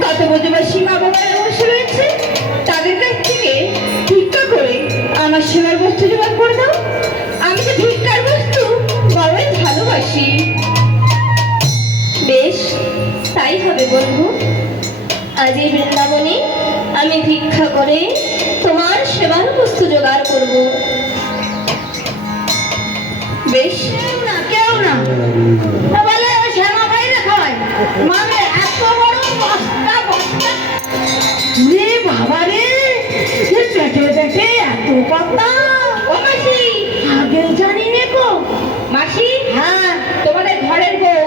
কত বোঝাবাসী মা বাবারা বসে রয়েছে, তাদের কাছ থেকে ভিক্ষা করে আমার সেবার বস্তু জোগাড় করে দাও। আমি তো ভিক্ষার বস্তু বড়ই ভালোবাসি। বেশ, তাই হবে বন্ধু। আজ এই বৃন্দাবনে আমি ভিক্ষা করে তোমার সেবার বস্তু জোগাড় করব। বেশ, কেউ না বলে শ্যামা বাইরে খাওয়াই, মানে এত বড় বস্তা বস্তা। রে বাবা রে, এ পেটে পেটে এত কথা। ও মাসি, আগে জানি নে গো। মাসি, হ্যাঁ তোমাদের ঘরের বউ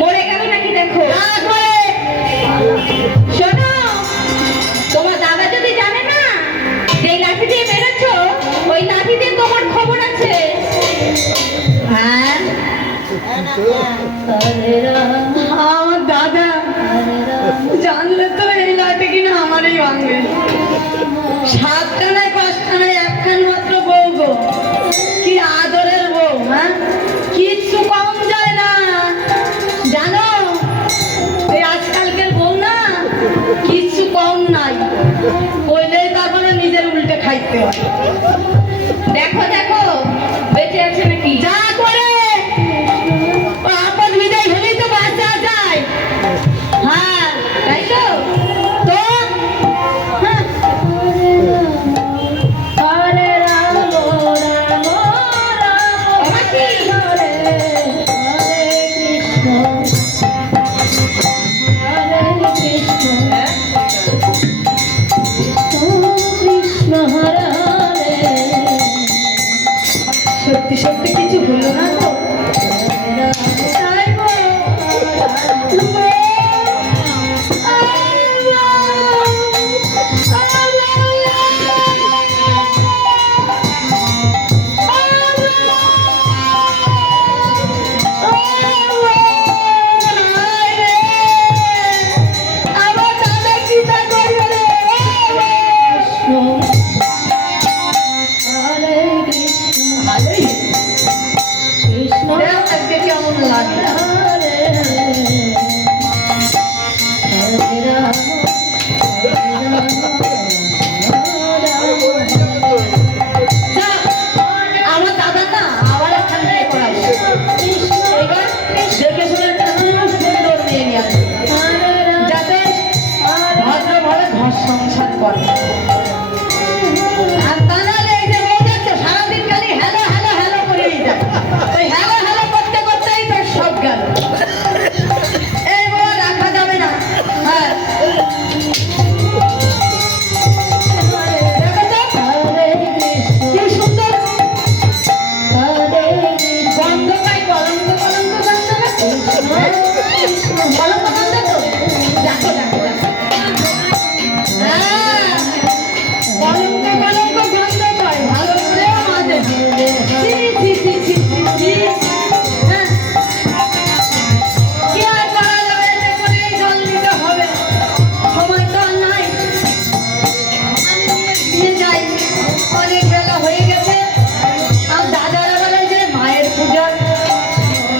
মরে গেল নাকি দেখো। শোনো, তোমার দাদা যদি জানে না যে লাঠি দিয়ে বেরোচ্ছ, ওই লাঠি দিয়ে তোমার খবর আছে। হ্যাঁ, আমার দাদা জানলে তো এই লাঠি কিনা আমারই ভাঙবে। সাতখানায় পাঁচখানায় একখান মাত্র বউ গো, কি আদরের বউ। হ্যাঁ, কিচ্ছু কম যায় না জানো। এই আজকালকের বউ না, কিচ্ছু কম নাই, বললেই তারপরে নিজের উল্টে খাইতে হয়। দেখো দেখো বেঁচে আছে নাকি। যা করে আপদ বিদায় হলেই তো বাঁচা যায়। হ্যাঁ তাই তো। তো হ্যাঁ। হরে রাম রাম রাম মাসি, হরে হরে কৃষ্ণ হরে কৃষ্ণ কৃষ্ণ হরে হরে। সত্যি সত্যি কিছু হলো না তো? তাই বলো। আমার দাদা কি তা করবে রে? হরে কৃষ্ণ ভালোই। কৃষ্ণ দেখ আজকে কেমন লাগে। হরে হরে রাম যা, আমার দাদা না আবার একখানে করাবো। এবার দেখে শুনে একটা সুন্দর মেয়ে নিয়ে আসবে, যাতে ভদ্র ভাবে করে। আর তা নাহলে এই যে বউ দেখছো সারাদিন খালি হ্যালো হ্যালো হ্যালো করেই যায়। ওই হ্যালো হ্যালো করতে করতেই তোর সব গেল। এই বউ আর রাখা যাবে না। হ্যাঁ কি সুন্দর গন্ধ পাই, কলঙ্ক কলঙ্ক গন্ধ না? কলঙ্ক গন্ধ তো? দেখো দেখো দেখো। হ্যাঁ, কলঙ্ক কলঙ্ক গন্ধ পাই, ভালো করে আমাদের। ছি, ছি, ছি, ছি, ছি, ছি। হ্যাঁ। কি আর করা যাবে, এতে করেই জল দিতে হবে। সময় তো আর নাই। দিয়ে যাই, অনেক বেলা হয়ে গেছে। আর দাদারা বলে যে মায়ের পূজার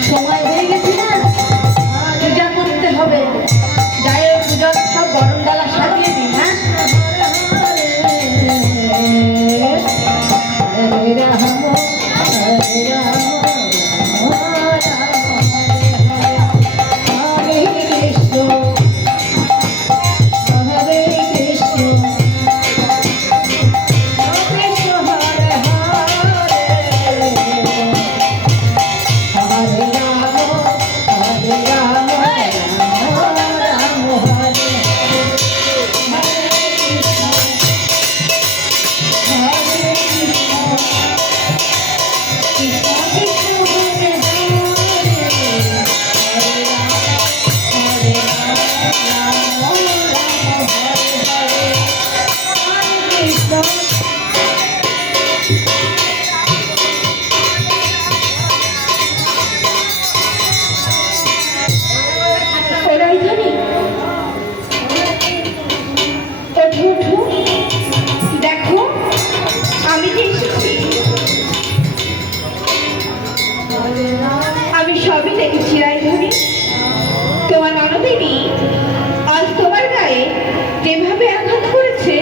সময় হয়ে গেছে না, পূজা করতে হবে। যাই হোক, পূজার সব গরম ডালা সাজিয়ে দিই। হ্যাঁ হরে রাম হরে রাম হরে কৃষ্ণ হরে কৃষ্ণ কৃষ্ণ হরে হরে হরে রাম হরে রাম রাম হরে ওরাই জানি ওঠো ওঠো, দেখো আমি যে এসেছি। আমি সবই দেখেছি রাইধনী। তোমার ননদিনী আজ তোমার গায়ে যেভাবে আঘাত করেছে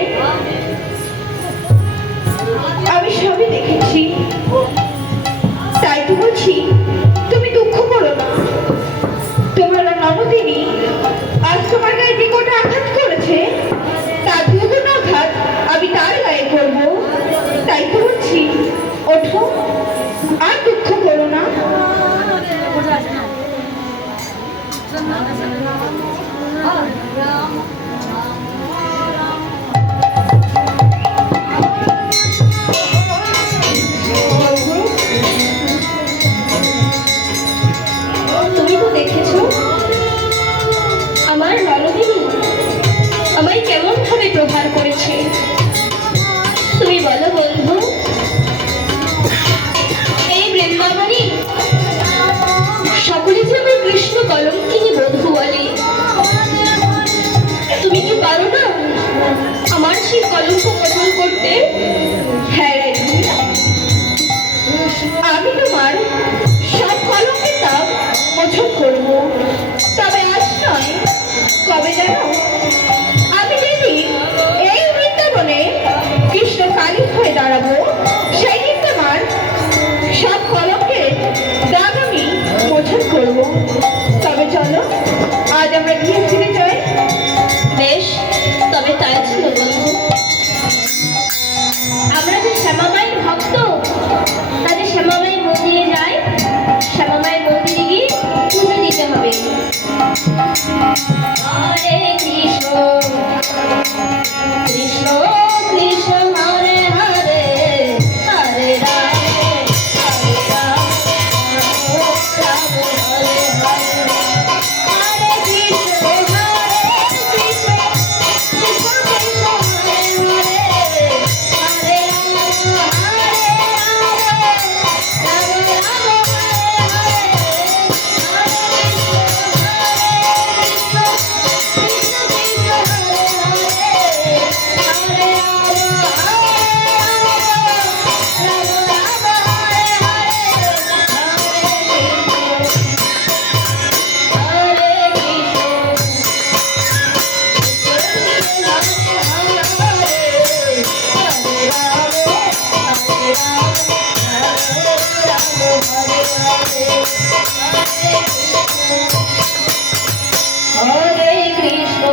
আমি সবই দেখেছি। তাই তো বলছি তুমি দুঃখ করো না। তোমার ননদিনী আজ তোমার গায়ে যে কটা আঘাত করেছে তার দুগুণ আঘাত আমি তার গায়ে করবো। তাই তো বলছি ওঠো, আর দুঃখ করো না। তুমি তো দেখেছো আমার ননদিনী আমায় কেমন ভাবে প্রহার করেছে। তুমি বলো বন্ধু, এই বৃন্দাবনী সকলে যে আমি কৃষ্ণ কলঙ্কিনী বধূ বলে। তুমি কি পারো না আমার সেই কলঙ্ক মোচন করতে? হ্যাঁ রাইধনী, আমি তোমার সব কলঙ্কের দাগ মোচন করবো। তবে আজ নয়, কবে জানো? আমি যেদিন এই বৃন্দাবনে কৃষ্ণ কালী হয়ে দাঁড়াবো সেই দিন তোমার সব কলঙ্কের দাগ আমি মোচন করবো। তবে চলো আজ আমরা গিয়ে ফিরে যাই। বেশ, তবে তাই ছিল বন্ধু। আমরা যে শ্যামামাই ভক্ত, তাদের শ্যামামাই মন্দিরে যাই। শ্যামামাই মন্দিরে গিয়ে পুজো দিতে হবে। হরে কৃষ্ণ কৃষ্ণ কৃষ্ণ হরে হরে হরে রাম হরে রাম রাম হরে হরে হরে কৃষ্ণ হরে কৃষ্ণ কৃষ্ণ কৃষ্ণ হরে হরে হরে রাম হরে Ram Ram Ram Hare Krishna,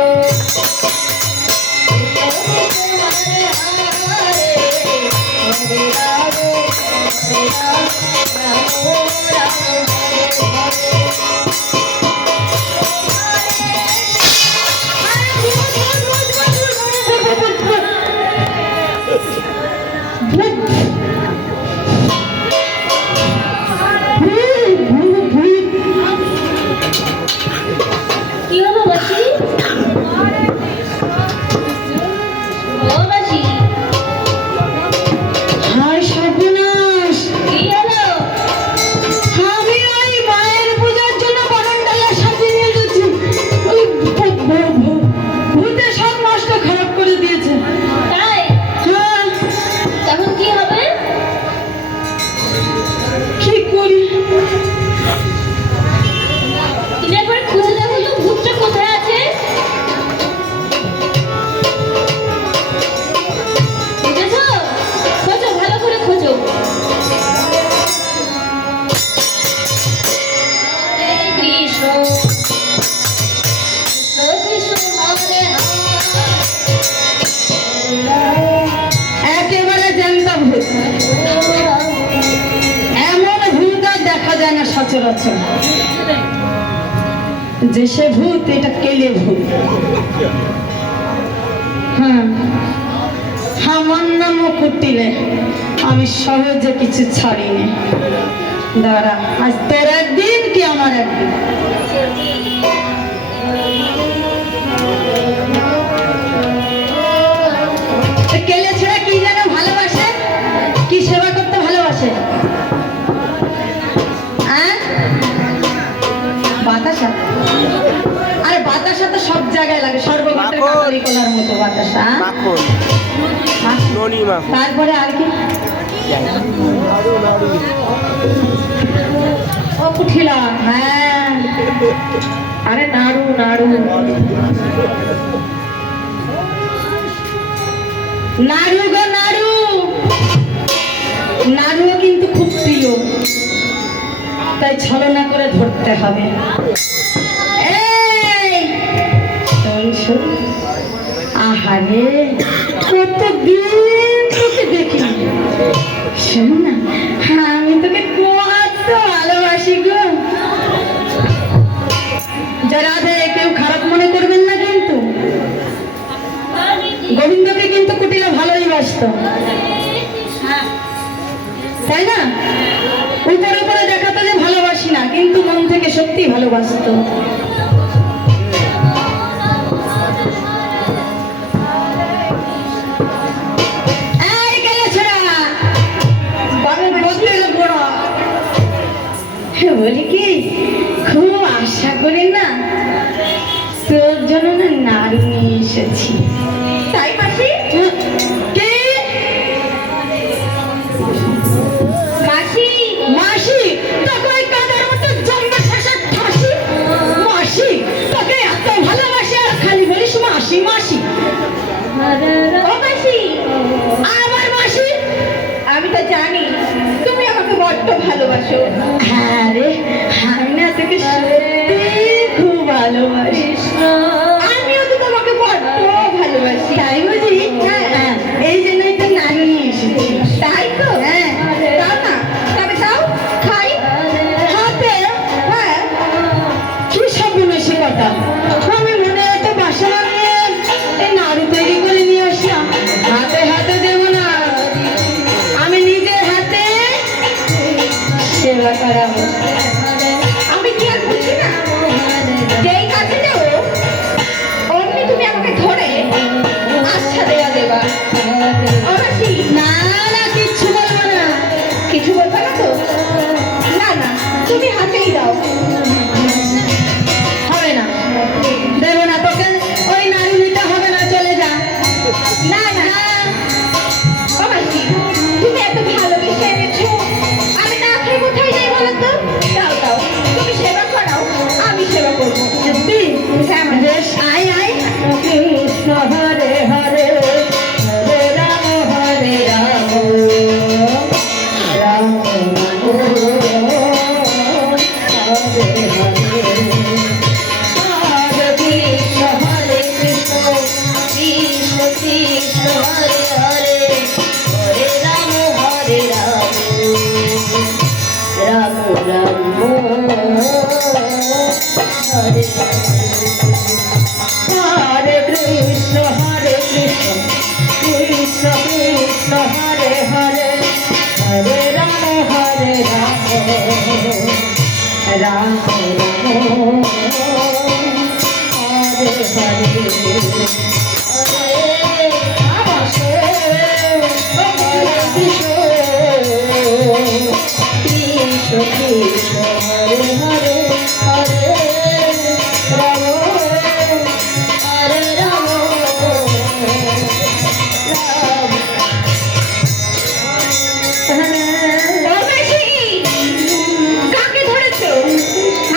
Krishna Krishna. সচরাচর। যে সে ভূত, এটা কেলে ভূত। হ্যাঁ, আমার নামও কুটিলে, আমি সহজে কিছু ছাড়িনি। দাঁড়া, আজ তোর একদিন কি আমার একদিন। কেলে ছেড়ে কি যেন ভালোবাসে, কি সেবা করতে ভালোবাসে। বাতাসা, আরে বাতাসা তো সব জায়গায় লাগে, সর্বক্ষেত্রে কাকলি কোলার মতো বাতাসা। তারপরে আর কি? ও কুঠিলা, হ্যাঁ, আরে নাড়ু নাড়ু নাড়ু গো নাড়ু। নাড়ুও কিন্তু খুব প্রিয়, তাই ছলনা করে ধরতে হবে। এই শোন শোন, আহারে কতদিন তোকে দেখি। শোন না, আমি তোকে কত ভালোবাসি গো। যারা কেউ খারাপ মনে করবেন না কিন্তু, গোবিন্দকে কিন্তু কুটিলা ভালোই বাসত, তাই না? উপরে উপরে দেখাতো যে ভালোবাসি না, কিন্তু মন থেকে সত্যি ভালোবাসতো। বলি কি, খুব আশা করি না তোর জন্য না নাড়ু নিয়ে এসেছি। তাই মাসি? কে? মাসি? মাসি? তোকে ওই কাঁদার মতো জন্মে ঠাসার ঠাসি। মাসি? তোকে এত ভালোবাসি আর খালি বলিস মাসি মাসি। ও মাসি, আবার মাসি? আমি তো জানি তুমি আমাকে বড্ড ভালোবাসো। হ্যাঁ রে, আমি না তোকে সত্যি খুব ভালোবাসি। আমিও তো তোমাকে বড্ড ভালোবাসি। তাই বুঝি? হ্যাঁ, এই জন্যই তো নাড়ু নিয়ে এসেছি। তাই তো? হ্যাঁ। দাও না, তবে দাও খাই। হাতে? হ্যাঁ। কি সব বলেছি কথা? আমি মনে হতো বাসনা নিয়ে এই নাড়ু তৈরি করে নিয়ে আসলাম। হাতে হাতে দেব না, আমি নিজের হাতে সেবা করাবো। আমি কি আর বুঝি না? যেই কাছে যাবো অমনি তুমি আমাকে ধরে আচ্ছা দেয়া দেবা। ও মাসি, না না, কিচ্ছু বলবো না। কিছু বলবে না তো? না না, তুমি হাতেই দাও। হবে না, দেবো না তোকে। ওই নাড়ু নিতে হবে না, চলে যা। না না, ও মাসি, তুমি এত ভালোবেসে এনেছো, আমি না খেয়ে কোথায় যাই বলো তো? দাও দাও, তুমি সেবা করাও, আমি সেবা করবো। সত্যি? হ্যাঁ মাসি। বেশ, আয় আয়। কৃষ্ণ হরে হরে, হরে রাম হরে রাম, রাম রাম হরে হরে, হরে কৃষ্ণ হরে কৃষ্ণ, কৃষ্ণ কৃষ্ণ হরে হরে, হরে রাম হরে রাম, রাম রাম হরে হরে কৃষ্ণ হরে কৃষ্ণ, কৃষ্ণ কৃষ্ণ হরে হরে, হরে রাম হরে রাম, রাম রাম হরে কৃষ্ণ কৃষ্ণ হরে হরে, হরে রাম হরে রাম, ও মাসি, কাকে ধরেছো?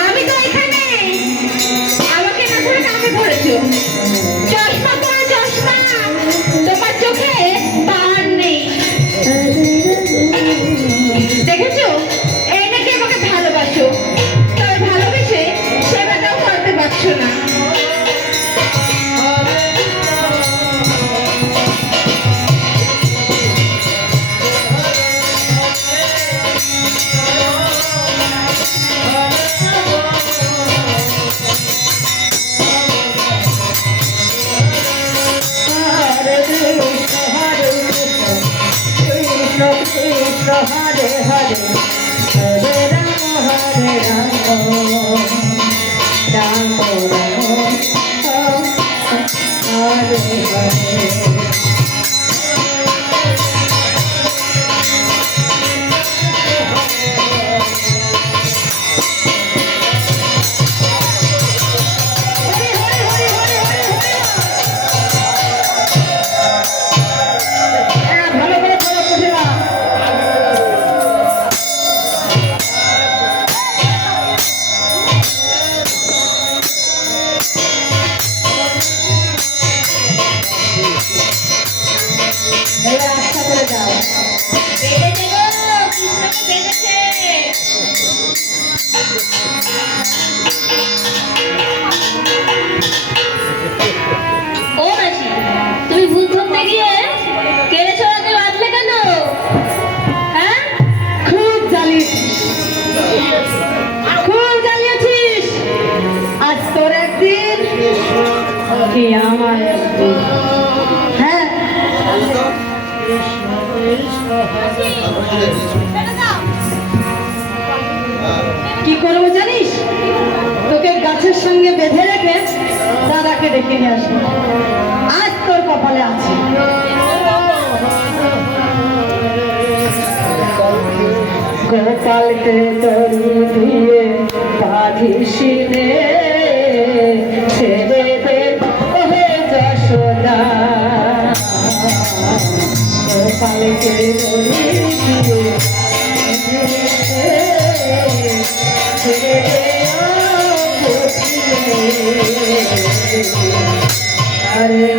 আমি তো এখানে। আমাকে না ধরে কাকে ধরেছো? চশমা পরা হরে হরে হরে রাম হরে রাম রাম রাম হরে হরে ভালো করে খবর বুঝে না এবার আস্থা করে যাও বেঁধেছে গো, কৃষ্ণকে বেঁধেছে। ও মাসি, তুমি ভূত ধরতে গিয়ে কেড়ে ছড়াতে বাঁধলে কেন? হ্যাঁ? খুব জ্বালিয়েছিস খুব জ্বালিয়েছিস আজ তোর একদিন কি আমার একদিন হ্যাঁ কি করবো জানিস তোকে গাছের সঙ্গে বেঁধে রেখে দাদাকে ডেকে নিয়ে আসবো আজ তোর কপালে আছে গোপালকে দড়ি দিয়ে বাঁধিস রে ছেড়ে দে ওহে যশোদা গোপালকে দড়ি দিয়ে ছেড়ে দে ও হরে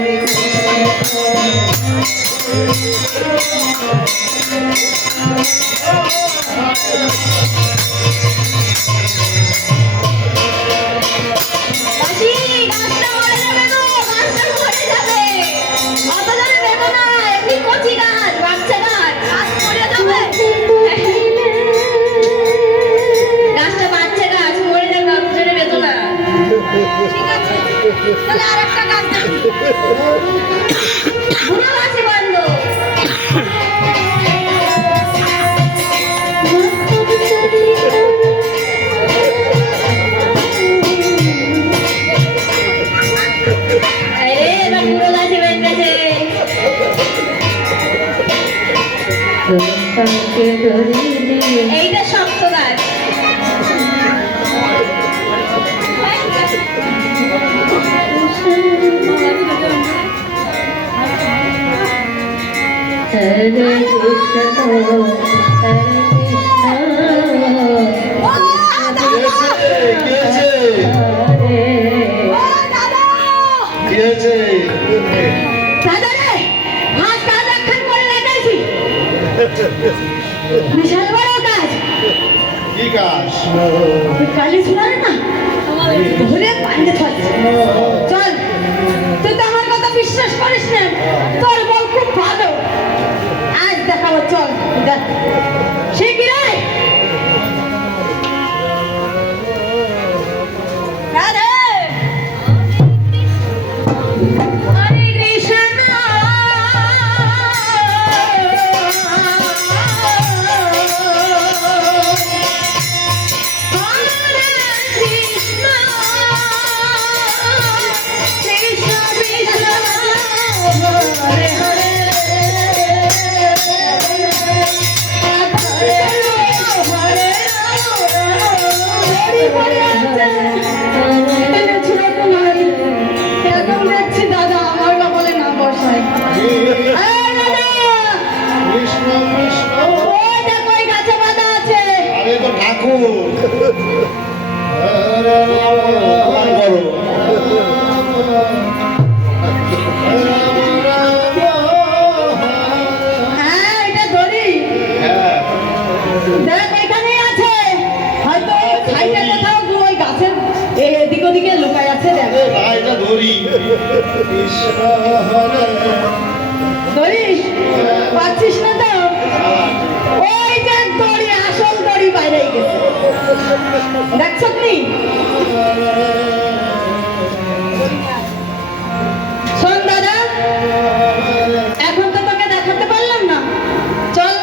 মাসি, গাছটা মরে যাবে গো, গাছটা মরে যাবে। অত জোরে ভেবো না, এমনি কচি গাছ, বাচ্চা গাছ, গাছ মরে যাবে। গাছটা বাচ্চা গাছ, মরে যাবে, অত জোরে ভেবো না। ঠিক আছে, তাহলে আরেকটা গাছ দেখি। বুড়ো গাছে বাঁধলো। আরে, এবার বুড়ো গাছে বেঁধেছে। গোপালকে দড়ি দিয়ে এইটা শক্ত গাছ। হরে কৃষ্ণ হরে কৃষ্ণ হরে দাদা রে হাত কাজ রাখান করে লাগাইছি বিশাল বড় কাজ কি কাজ? ওই কালি শোনারে না ধরে পান্ডে থাকছে চল তুই তো আমার কথা বিশ্বাস করিস না তোর বউ খুব ভালো আজ দেখাবো চল দেখ সে কি রে হরে কৃষ্ণ দাদা আমার কপালে না বসায় কৃষ্ণ কৃষ্ণ ওই দেখো ওই গাছে বাঁধা আছে আরে তো ঠাকুর বড় হ্যাঁ এটা দড়ি হ্যাঁ দেখ এখানেই আছে হয়তো সাইডে কোথাও ওই গাছের এদিক ওদিকে লুকায় আছে দেখ এটা ধরি কৃষ্ণ হরে ধরিস পাচ্ছিস না তো ওই যে দড়ি আসল দড়ি বাইরে গেছে দেখছ তুমি শোন দাদা এখন তো তোকে দেখাতে পারলাম না চল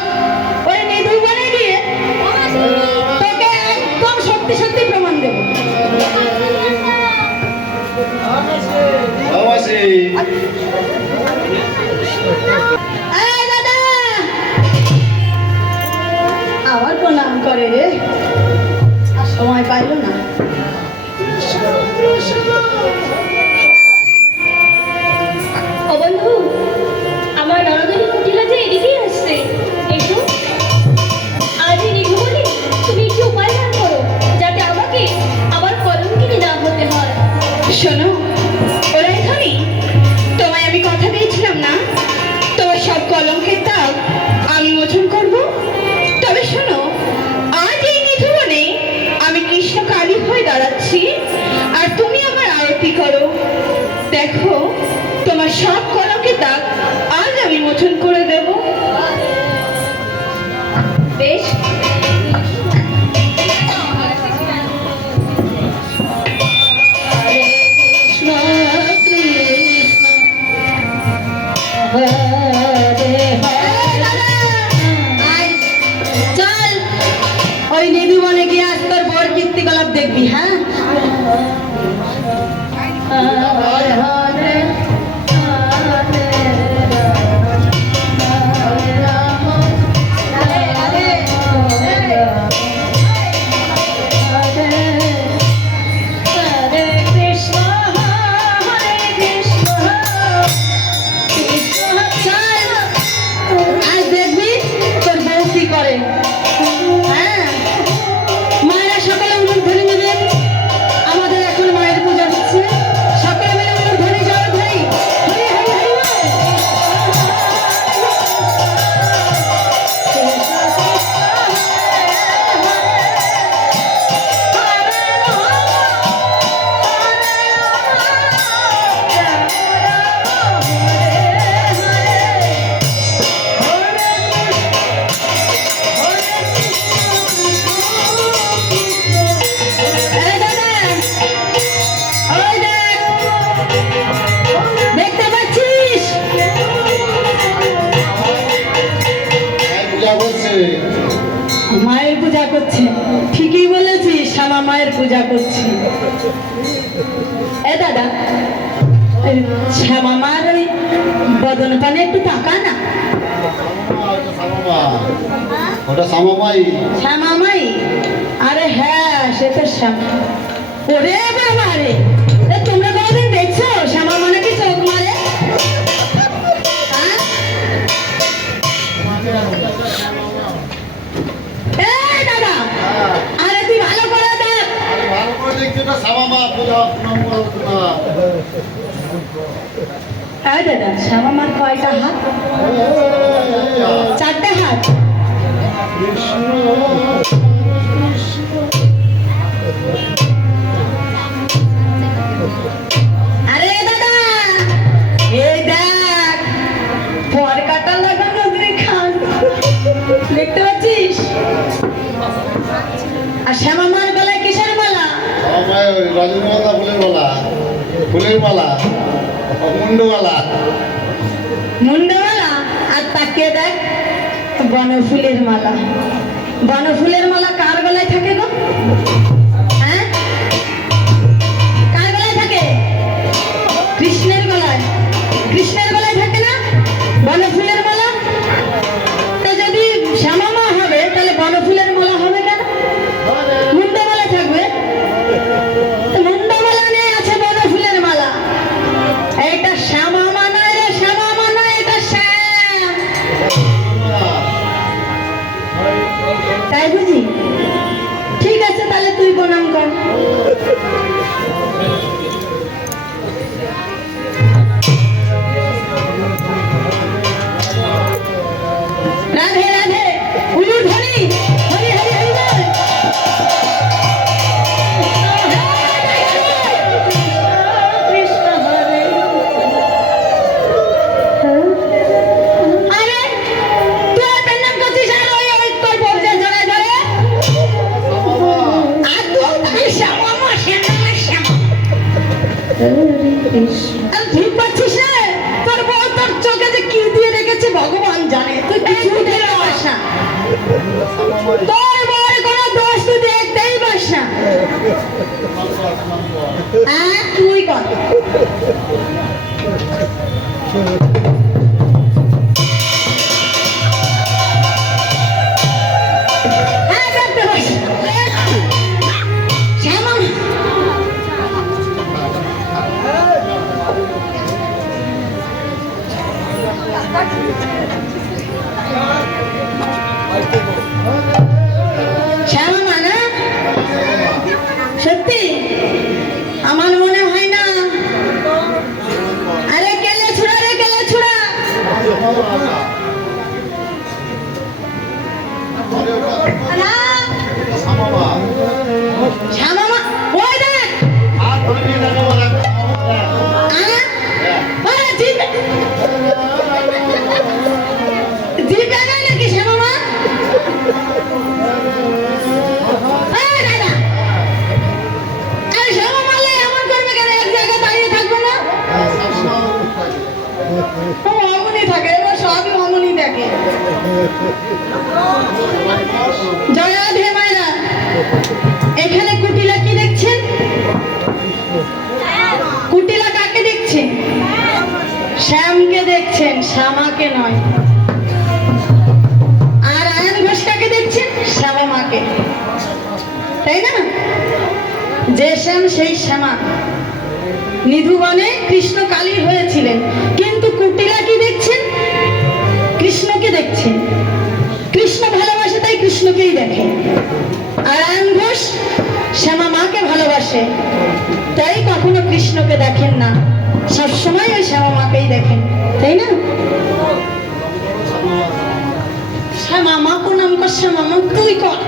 ওই নিধু দেখো তোমার সব কলঙ্কের দাগ আজ আমি মোচন করে দেব। বেশ, চল ওই নিধিবনে গিয়ে আজ তোর বর কীর্তিকলাপ দেখবি। হ্যাঁ আজ দেখবি তোর বউ কি করে। হ্যাঁ মায়েরা সকালে উনুন ধরে নেবেন। আমাদের এখন মায়ের পূজা হচ্ছে। সকালে মিলে উনুন ধরে যাওয়া ভাই। হরি হরি হরি বল। এই দাদা, ওই দেখ, দেখতে পাচ্ছিস? পূজা করছে। মায়ের পূজা করছে। ঠিকই বলেছিস, শ্যামা মায়ের পূজা করছে। এ দাদা, ওই শ্যামা মার ওই বদন পানে একটু তাকা না। ওটা সামামাই। শ্যামা মাই? আরে হ্যাঁ, সে তো শ্যামা। ওরে বাবা রে, এ তোমরা কোনোদিন দেখছো শ্যামা মানে কি চোখ মারে? হ্যাঁ? এই দাদা, আরে তুই ভালো করে দেখ। ভালো করে দেখছি ওটা সামামা পূজা নম্বর না। এই দাদা, শ্যামা মার কয়টা হাত? 4টে হাত। আরে দাদা, এই দেখ পর কাটা লাগানো দেখান, দেখতে পাচ্ছিস? আর শ্যামা মার গলায় কিসের মালা? সামামাই ওই রজনীগন্ধা ফুলের মালা। ফুলের মালা, মুন্ডমালা। মুন্ডমালা। আর তাকিয়ে দেখ বনফুলের মালা। বনফুলের মালা কার গলায় থাকে গো? হ্যাঁ, কার গলায় থাকে? কৃষ্ণের গলায়। কৃষ্ণের গলায় থাকে না বনফুলের মালা? তো যদি শ্যামা মা হবে তাহলে বনফুলের মালা হবে কেন? মুন্ডমালা থাকবে। তো মুন্ডমালা নিয়ে আছে বনফুলের মালা। এটা শ্যামা মা নয় রে, শ্যামা মা নয়, এটা শ্যাম। তাই বুঝি? ঠিক আছে, তাহলে তুই প্রণাম কর। রাধে রাধে, উলুর ধ্বনি, হরি হরি হরি বল। কৃষ্ণ হরে। আরে তুই আর প্রণাম করছিস আর ওই ওই তোর বউদের জড়ায় ধরে? আর তুই শ্যামা মা, শ্যামা মা, শ্যামা। আর তুই পাচ্ছিস না? তোর বউ তোর চোখে যে কি দিয়ে রেখেছে ভগবান জানে, তুই কিছু দেখতে পাস না। তোর বউয়ের কোনো দোষ তুই দেখতেই পাস না। হ্যাঁ, তুই কর। হ্যাঁ, দেখতে পাস। শ্যামা মা। শ্যামা মা না? সত্যি? আমার মনে হয় না। আরে কেলে ছুড়া রে, কেলে ছুড়া। না, সামামা। শ্যামা মা, ওই দেখ। হাত ধরে নিয়ে যাবো। হ্যাঁ? ও অমনি থাকে, এবার সবই অমনি দেখে। জয়া ধে মায়েরা, এখানে কুটিলা কি দেখছেন? কুটিলা কাকে দেখছেন? শ্যামকে দেখছেন, শ্যামাকে নয়। আর আয়ন ঘোষ কাকে দেখছেন? শ্যামা মাকে, তাই না? যে শ্যাম সেই শ্যামা। নিধুবনে কৃষ্ণ কালীর হয়েছিলেন, কিন্তু কুটিলা কি দেখছেন? কৃষ্ণকে দেখছেন। কৃষ্ণ ভালোবাসে তাই কৃষ্ণকেই দেখে। আর আয়ন ঘোষ শ্যামা মাকে ভালোবাসে তাই কখনো কৃষ্ণকে দেখেন না, সবসময় ওই শ্যামা মাকেই দেখেন, তাই না? শ্যামা মা কোন নাম কর? শ্যামা মা তুই কর,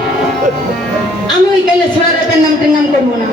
আমি ওই গেলে ছোড়ার নাম করবো না।